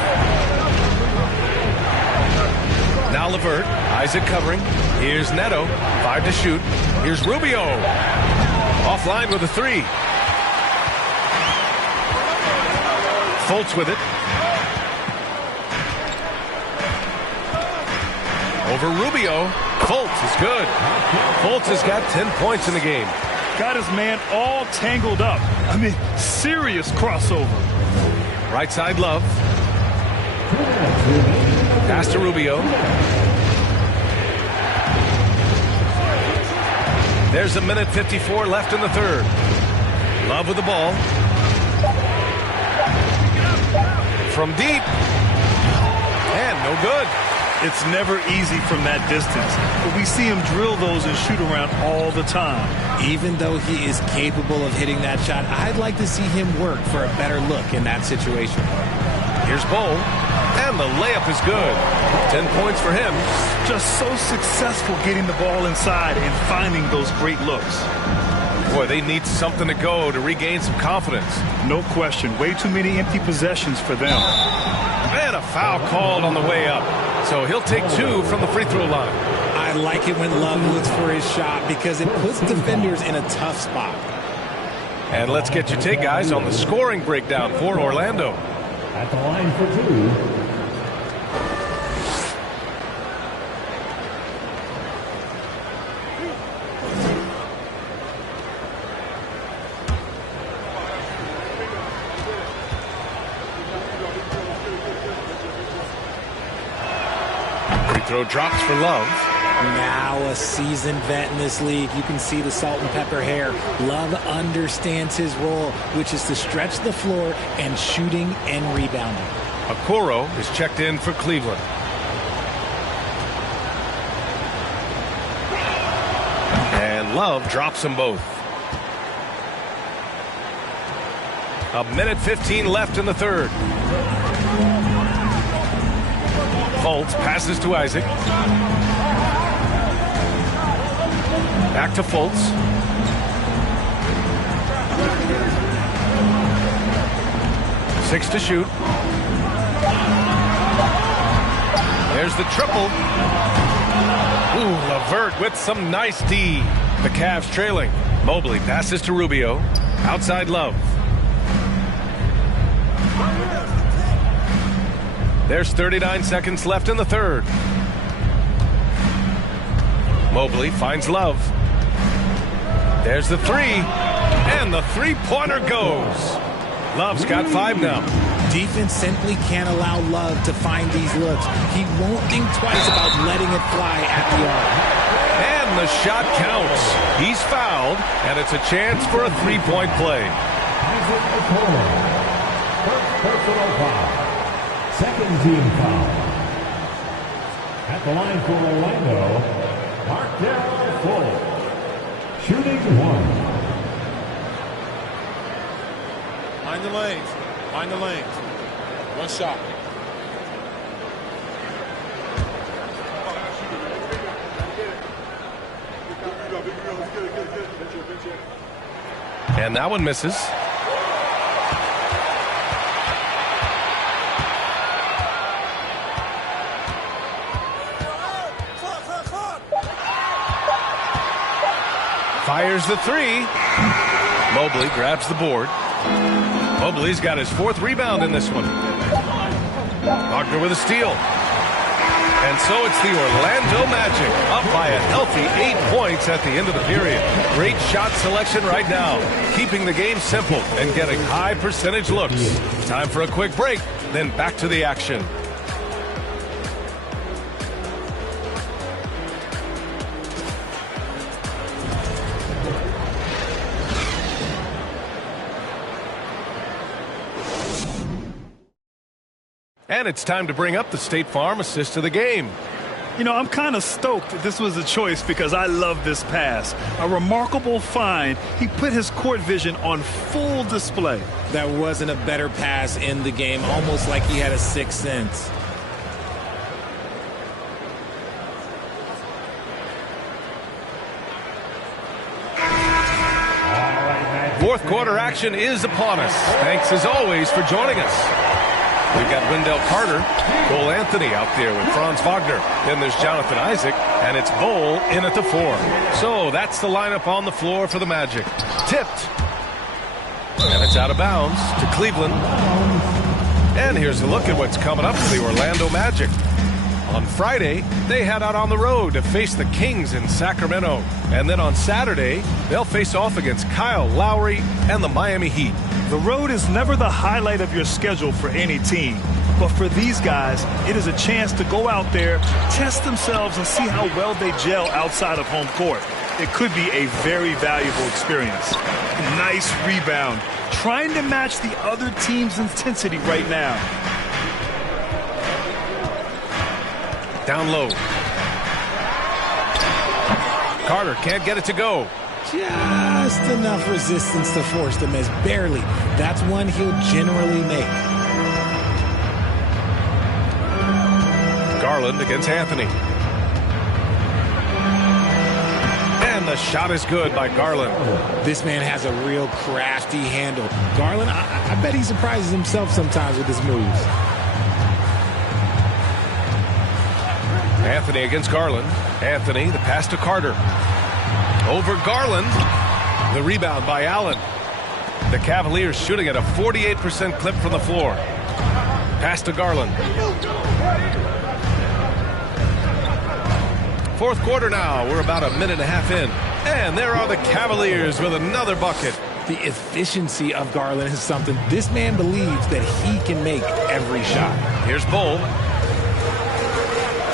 Now LeVert. Isaac covering. Here's Neto. 5 to shoot. Here's Rubio. Offline with a 3. Fultz with it. Over Rubio. Fultz is good. Fultz has got 10 points in the game. Got his man all tangled up. I mean, serious crossover. Right side Love. Pass to Rubio. There's a minute 54 left in the third. Love with the ball. From deep. And no good. It's never easy from that distance, but we see him drill those and shoot around all the time. Even though he is capable of hitting that shot, I'd like to see him work for a better look in that situation. Here's Bowl, and the layup is good. 10 points for him. Just so successful getting the ball inside and finding those great looks. Boy, they need something to go to regain some confidence. No question. Way too many empty possessions for them. And a foul called on the way up. So he'll take 2 from the free throw line. I like it when Love looks for his shot because it puts defenders in a tough spot. And let's get your take, guys, on the scoring breakdown for Orlando. At the line for 2. Throw drops for Love. Now a seasoned vet in this league. You can see the salt and pepper hair. Love understands his role, which is to stretch the floor and shooting and rebounding. Okoro is checked in for Cleveland. and Love drops them both. 1:15 left in the third. Fultz passes to Isaac. Back to Fultz. Six to shoot. There's the triple. Ooh, LeVert with some nice D. The Cavs trailing. Mobley passes to Rubio. Outside Love. There's 39 seconds left in the third. Mobley finds Love. There's the three. And the three-pointer goes. Love's got 5 now. Defense simply can't allow Love to find these looks. He won't think twice about letting it fly at the arc. And the shot counts. He's fouled, and it's a chance for a three-point play. Personal foul. Second team foul. At the line for Orlando, Markelle Fultz. Shooting 1. Mind the lanes. Mind the lanes. One shot. And that one misses. Fires the three. Mobley grabs the board. Mobley's got his 4th rebound in this one. Wagner with a steal. And so it's the Orlando Magic up by a healthy 8 points at the end of the period. Great shot selection right now, keeping the game simple and getting high percentage looks. Time for a quick break, then back to the action. And it's time to bring up the State Farm assist of the game. You know, I'm kind of stoked that this was a choice because I love this pass. A remarkable find. He put his court vision on full display. That wasn't a better pass in the game, almost like he had a sixth sense. Fourth quarter action is upon us. Thanks as always for joining us. We've got Wendell Carter, Cole Anthony out there with Franz Wagner. Then there's Jonathan Isaac, and it's Bol in at the 4. So that's the lineup on the floor for the Magic. Tipped. And it's out of bounds to Cleveland. And here's a look at what's coming up for the Orlando Magic. On Friday, they head out on the road to face the Kings in Sacramento. And then on Saturday, they'll face off against Kyle Lowry and the Miami Heat. The road is never the highlight of your schedule for any team. But for these guys, it is a chance to go out there, test themselves, and see how well they gel outside of home court. It could be a very valuable experience. Nice rebound. Trying to match the other team's intensity right now. Down low. Carter can't get it to go. Just enough resistance to force the miss. Barely. That's one he'll generally make. Garland against Anthony. And the shot is good by Garland. This man has a real crafty handle. Garland, I bet he surprises himself sometimes with his moves. Anthony against Garland. Anthony, the pass to Carter. Over Garland. The rebound by Allen. The Cavaliers shooting at a 48% clip from the floor. Pass to Garland. Fourth quarter now. We're about a minute and a half in. And there are the Cavaliers with another bucket. The efficiency of Garland is something. This man believes that he can make every shot. Here's Bol.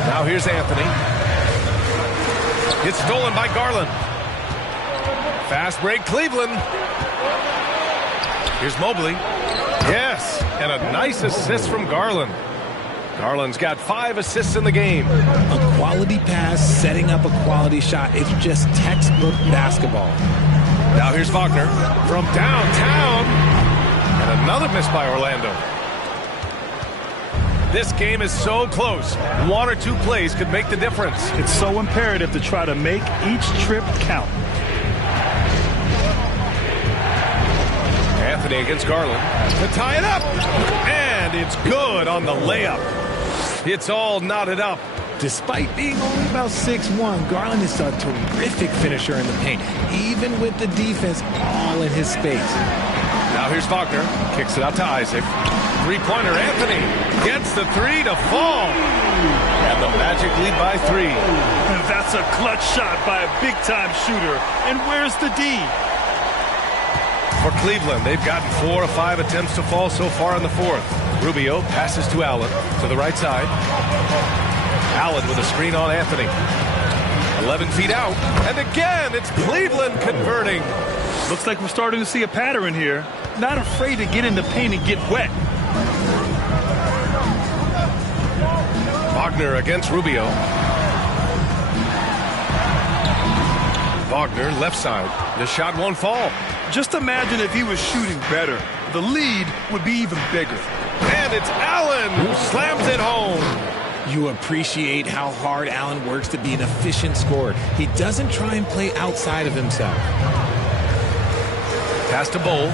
Now here's Anthony. It's stolen by Garland. Fast break, Cleveland. Here's Mobley. Yes, and a nice assist from Garland. Garland's got 5 assists in the game. A quality pass, setting up a quality shot. It's just textbook basketball. Now here's Wagner from downtown. And another miss by Orlando. This game is so close. 1 or 2 plays could make the difference. It's so imperative to try to make each trip count. Anthony against Garland to tie it up. And it's good on the layup. It's all knotted up. Despite being only about 6'1", Garland is a terrific finisher in the paint, even with the defense all in his space. Now here's Wagner. Kicks it out to Isaac. Three-pointer, Anthony gets the 3 to fall. And the Magic lead by 3. And that's a clutch shot by a big-time shooter. And where's the D? For Cleveland, they've gotten 4 of 5 attempts to fall so far in the 4th. Rubio passes to Allen to the right side. Allen with a screen on Anthony. 11 feet out. And again, it's Cleveland converting. Looks like we're starting to see a pattern here. Not afraid to get in the paint and get wet. Wagner against Rubio. Wagner left side. The shot won't fall. Just imagine if he was shooting better. The lead would be even bigger. And it's Allen who slams it home. You appreciate how hard Allen works to be an efficient scorer. He doesn't try and play outside of himself. Pass to Bull.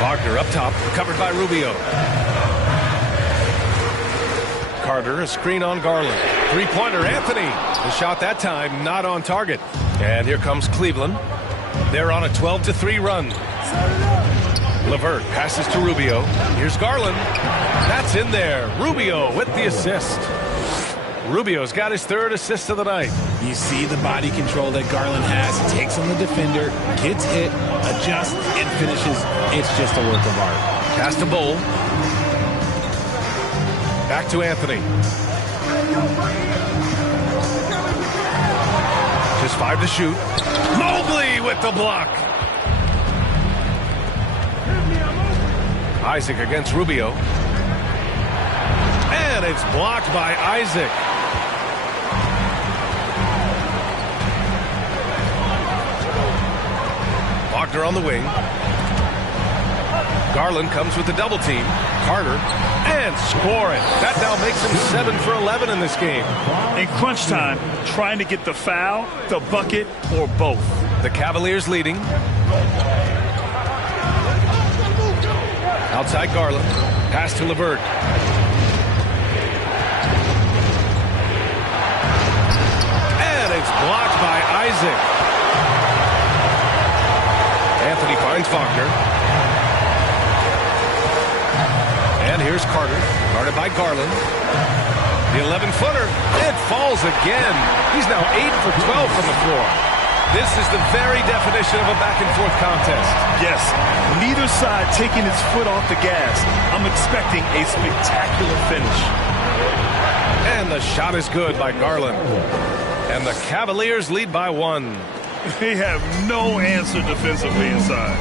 Wagner up top, covered by Rubio. Carter, a screen on Garland. Three-pointer, Anthony. The shot that time not on target. And here comes Cleveland. They're on a 12-3 run. LeVert passes to Rubio. Here's Garland. That's in there. Rubio with the assist. Rubio's got his 3rd assist of the night. You see the body control that Garland has. Takes on the defender, gets hit, adjusts, and finishes. It's just a work of art. Pass to Bull. Back to Anthony. Just 5 to shoot. Mobley with the block. Isaac against Rubio. And it's blocked by Isaac. Wagner on the wing. Garland comes with the double team. Carter. And scoring. That now makes him 7 for 11 in this game. In crunch time, trying to get the foul, the bucket, or both. The Cavaliers leading. Outside Garland. Pass to LeVert. And it's blocked by Isaac. Anthony finds Wagner. And here's Carter. Guarded by Garland. The 11-footer. It falls again. He's now 8 for 12 from the floor. This is the very definition of a back-and-forth contest. Yes, neither side taking its foot off the gas. I'm expecting a spectacular finish. And the shot is good by Garland. And the Cavaliers lead by 1. They have no answer defensively inside.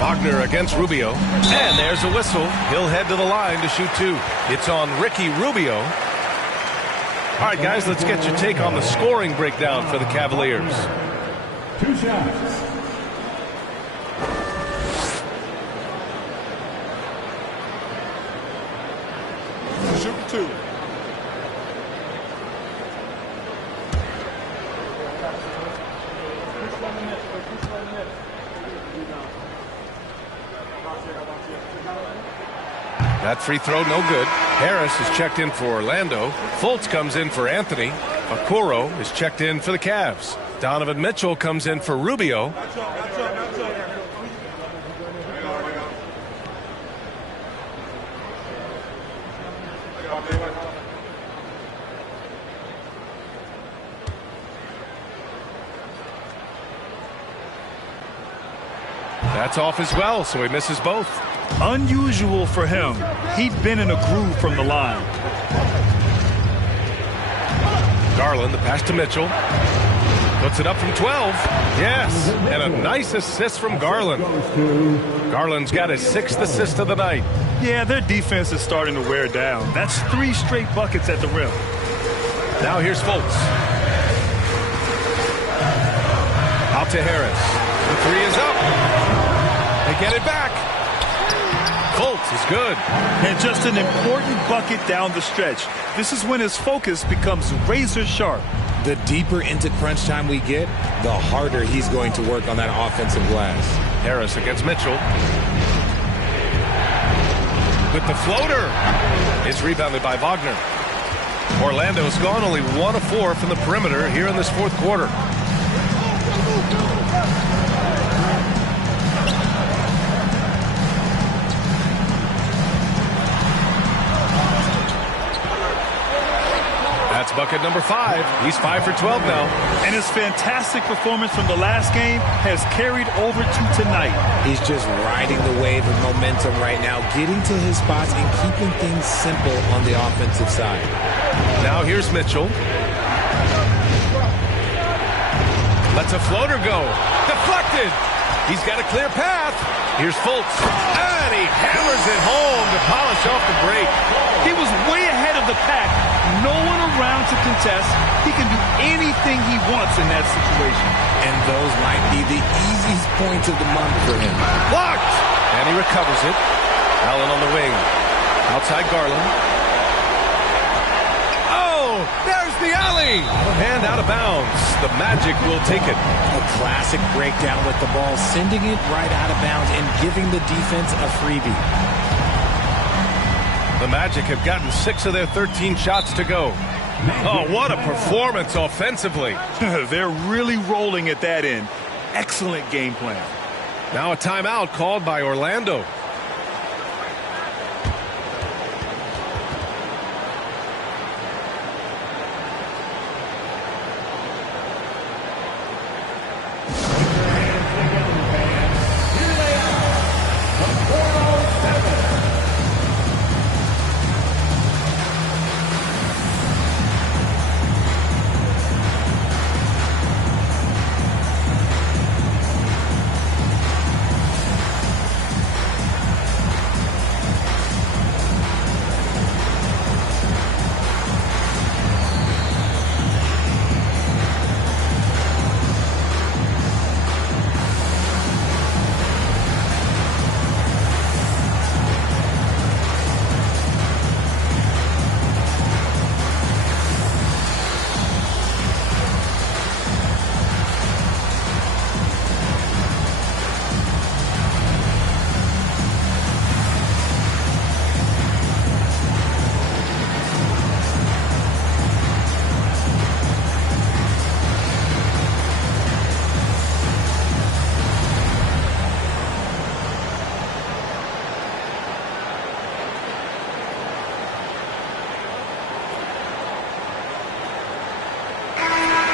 Wagner against Rubio. And there's a whistle. He'll head to the line to shoot 2. It's on Ricky Rubio. All right, guys, let's get your take on the scoring breakdown for the Cavaliers. 2 shots. Shoot 2. That free throw, no good. Harris is checked in for Orlando. Fultz comes in for Anthony. Okoro is checked in for the Cavs. Donovan Mitchell comes in for Rubio. That's off as well, so he misses both. Unusual for him. He'd been in a groove from the line. Garland, the pass to Mitchell. Puts it up from 12. Yes, and a nice assist from Garland. Garland's got his 6th assist of the night. Yeah, their defense is starting to wear down. That's 3 straight buckets at the rim. Now here's Fultz. Out to Harris. The 3 is up. They get it back. Fultz is good. And just an important bucket down the stretch. This is when his focus becomes razor sharp. The deeper into crunch time we get, the harder he's going to work on that offensive glass. Harris against Mitchell. With the floater. It's rebounded by Wagner. Orlando's gone only 1 of 4 from the perimeter here in this 4th quarter. That's bucket number 5. He's 5 for 12 now. And his fantastic performance from the last game has carried over to tonight. He's just riding the wave of momentum right now, getting to his spots and keeping things simple on the offensive side. Now here's Mitchell. Lets a floater go. Deflected. He's got a clear path. Here's Fultz. And he hammers it home to polish off the break. He was way ahead of the pack. No one around to contest. He can do anything he wants in that situation. And those might be the easiest points of the month for him. Blocked! And he recovers it. Allen on the wing. Outside Garland. Oh, there's the alley! And out of bounds. The Magic will take it. A classic breakdown with the ball, sending it right out of bounds and giving the defense a freebie. The Magic have gotten 6 of their 13 shots to go. Oh, what a performance offensively. They're really rolling at that end. Excellent game plan. Now a timeout called by Orlando.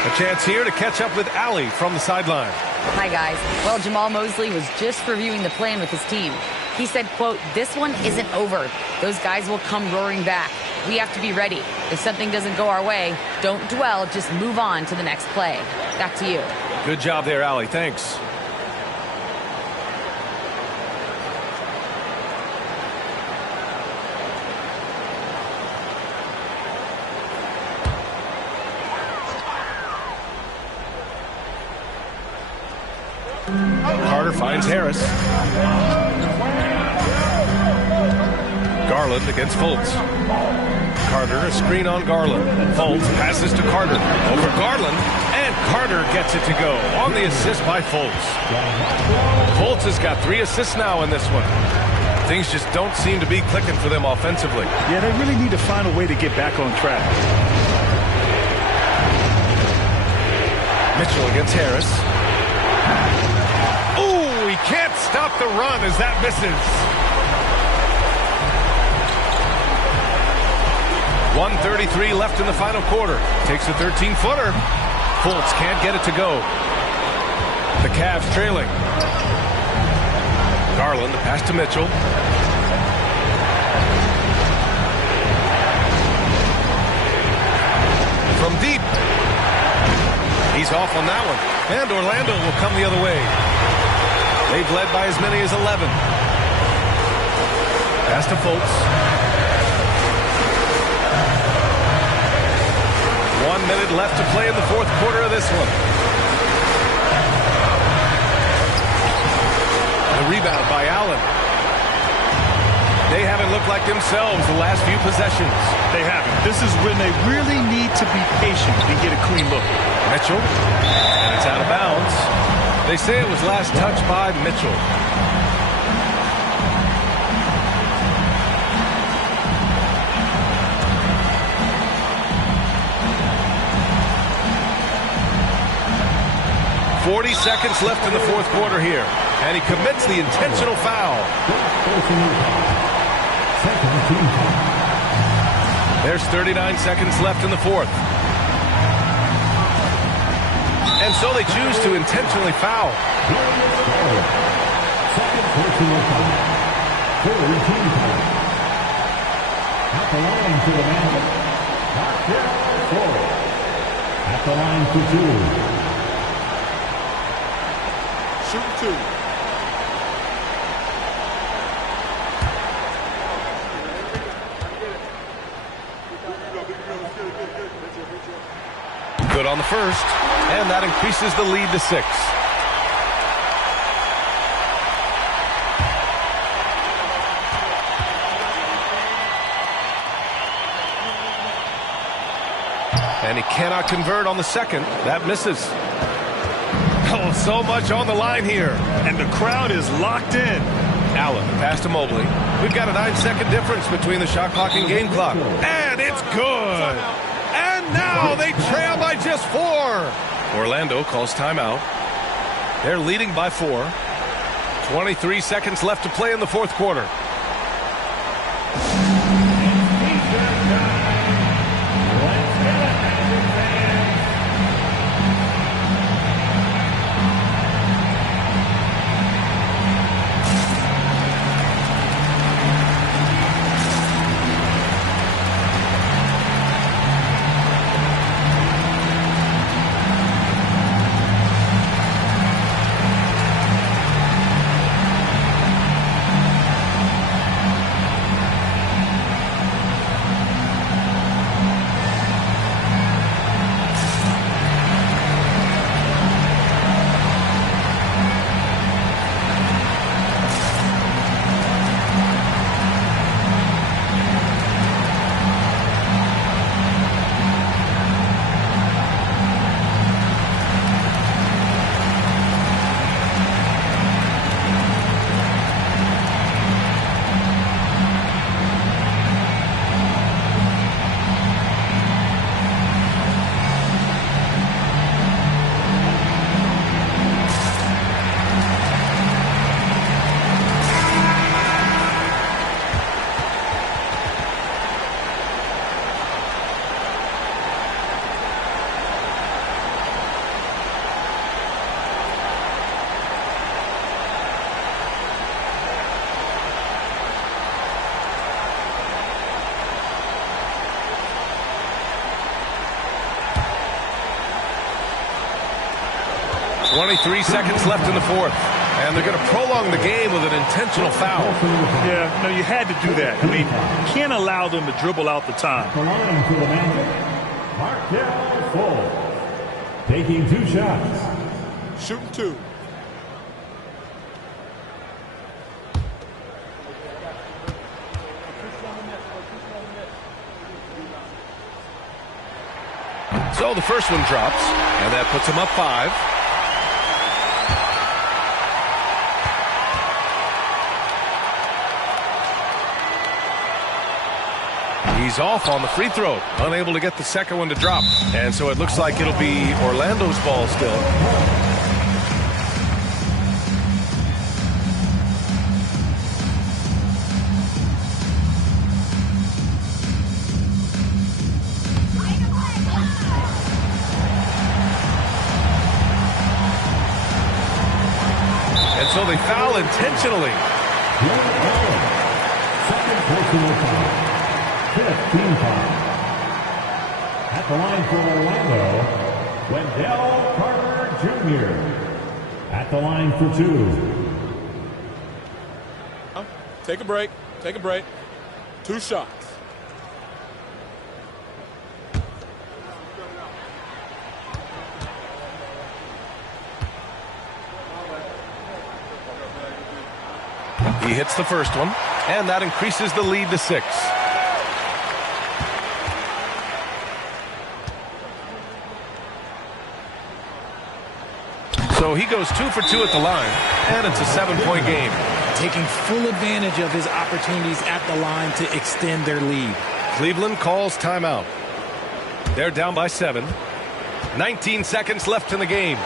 A chance here to catch up with Allie from the sideline. Hi, guys. Well, Jamal Mosley was just reviewing the plan with his team. He said, quote, "This one isn't over. Those guys will come roaring back. We have to be ready. If something doesn't go our way, don't dwell. Just move on to the next play." Back to you. Good job there, Allie. Thanks. Carter finds Harris. Garland against Fultz. Carter, a screen on Garland. Fultz passes to Carter. Over Garland, and Carter gets it to go on the assist by Fultz. Fultz has got 3 assists now in this one. Things just don't seem to be clicking for them offensively. Yeah, they really need to find a way to get back on track. Mitchell against Harris. Ooh, he can't stop the run as that misses. 1:33 left in the final quarter. Takes a 13-footer. Fultz can't get it to go. The Cavs trailing. Garland, the pass to Mitchell. From deep. He's off on that one. And Orlando will come the other way. They've led by as many as 11. Pass to Fultz. 1 minute left to play in the fourth quarter of this one. The rebound by Allen. They haven't looked like themselves the last few possessions. They haven't. This is when they really need to be patient and get a clean look. Mitchell. And it's out of bounds. They say it was last touched by Mitchell. .40 seconds left in the fourth quarter here. And he commits the intentional foul. There's 39 seconds left in the fourth. And so they choose to intentionally foul. At the line to the man. At the line to two. Shoot two. Good on the first, and that increases the lead to 6. And he cannot convert on the second. That misses. Oh, so much on the line here. And the crowd is locked in. Allen, pass to Mobley. We've got a 9-second difference between the shot clock and game clock. And it's good. And now they trail by just 4. Orlando calls timeout. They're leading by 4. 23 seconds left to play in the fourth quarter. .23 seconds left in the fourth. And they're going to prolong the game with an intentional foul. Yeah, no, you had to do that. I mean, you can't allow them to dribble out the time. The line to the man. Markelle Fultz. Taking 2 shots. Shooting 2. So the first one drops, and that puts him up 5. He's off on the free throw, unable to get the second one to drop. And so it looks like it'll be Orlando's ball still. And so they foul intentionally. Second personal foul. 15 foul. At the line for Orlando, Wendell Carter Jr. at the line for 2. Take a break. Take a break. 2 shots. He hits the first one, and that increases the lead to 6. So he goes 2 for 2 at the line, and it's a 7-point game. Taking full advantage of his opportunities at the line to extend their lead. Cleveland calls timeout. They're down by 7. 19 seconds left in the game.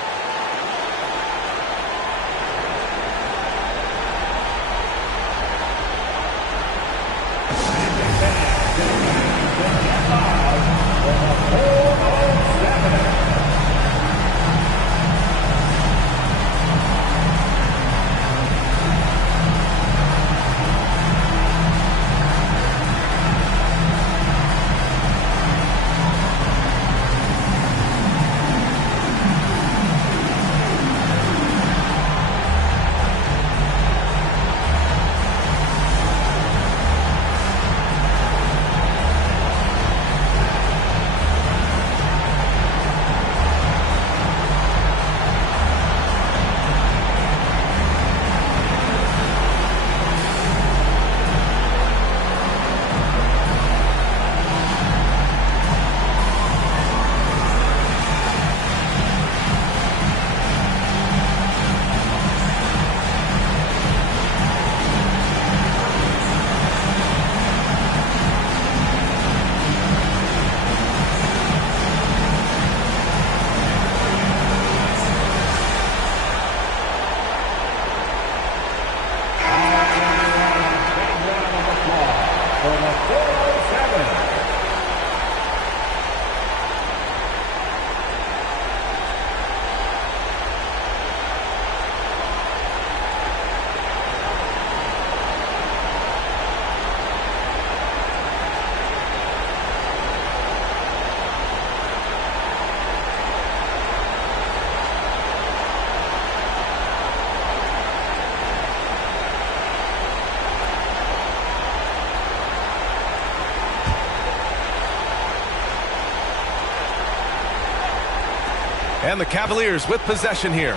And the Cavaliers with possession here.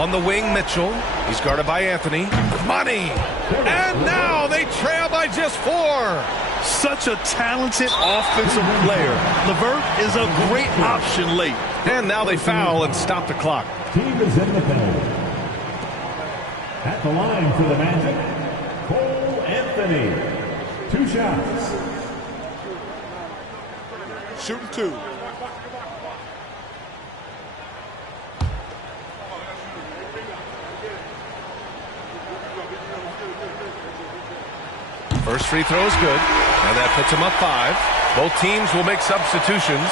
On the wing, Mitchell. He's guarded by Anthony. Money! And now they trail by just 4. Such a talented offensive player. LeVert is a great option late. And now they foul and stop the clock. Team is in the penalty. At the line for the Magic, Cole Anthony. 2 shots. Shooting 2. First free throw is good, and that puts them up 5. Both teams will make substitutions.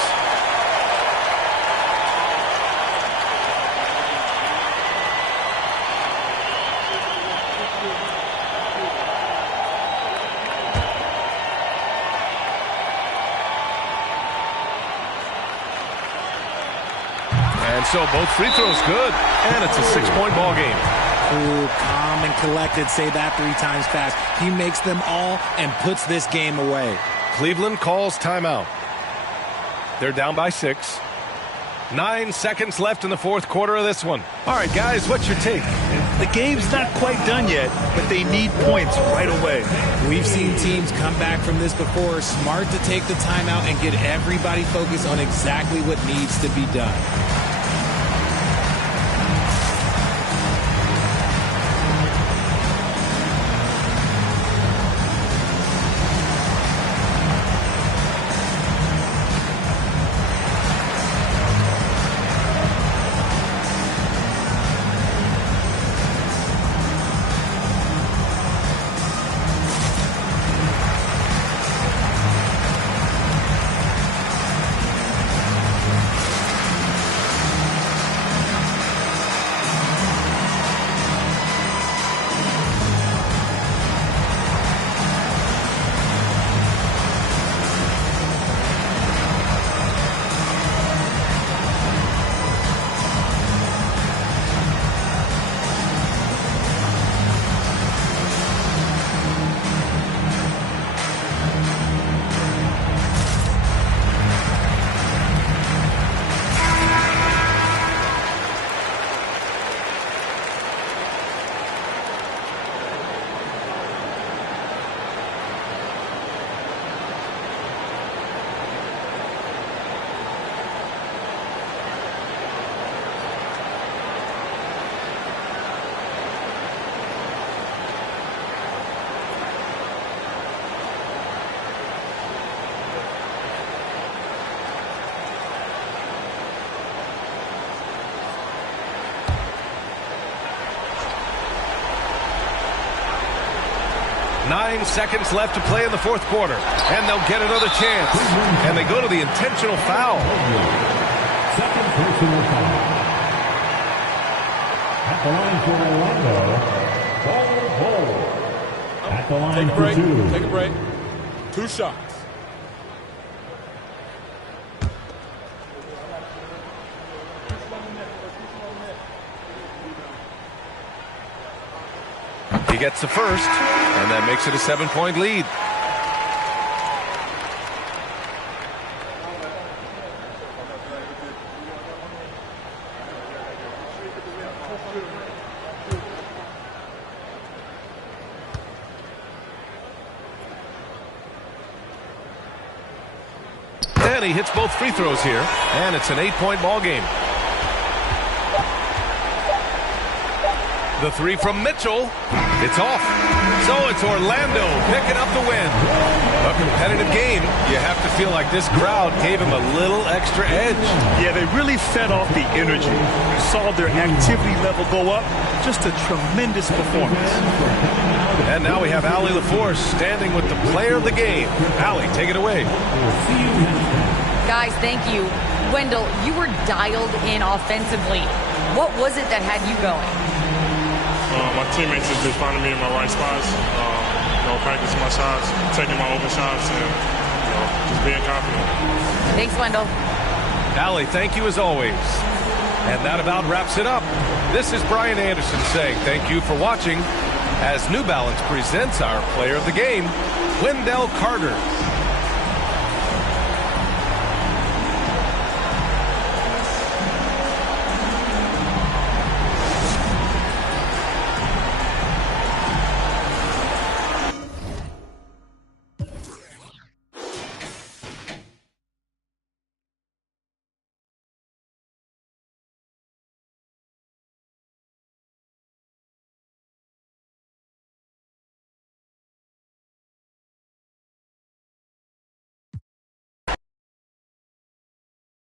And so both free throws good, and it's a 6-point ball game. Cool, calm, and collected. Say that 3 times fast. He makes them all and puts this game away. Cleveland calls timeout. They're down by 6. 9 seconds left in the 4th quarter of this one. All right, guys, what's your take? The game's not quite done yet, but they need points right away. We've seen teams come back from this before. Smart to take the timeout and get everybody focused on exactly what needs to be done. 9 seconds left to play in the fourth quarter. And they'll get another chance. And they go to the intentional foul. Second personal foul. At the line for Orlando, ball hold. At the line Take a for break. two. Take a break. 2 shots. He gets the first, and that makes it a 7-point lead. And he hits both free throws here, and it's an 8-point ball game. The three from Mitchell. It's off. So it's Orlando picking up the win. A competitive game. You have to feel like this crowd gave him a little extra edge. Yeah, they really fed off the energy. You saw their activity level go up. Just a tremendous performance. And now we have Allie LaForce standing with the player of the game. Allie, take it away. Guys, thank you. Wendell, you were dialed in offensively. What was it that had you going? My teammates have been finding me in my right spots, practicing my shots, taking my open shots, and just being confident. Thanks, Wendell. Allie, thank you as always. And that about wraps it up. This is Brian Anderson saying thank you for watching as New Balance presents our player of the game, Wendell Carter.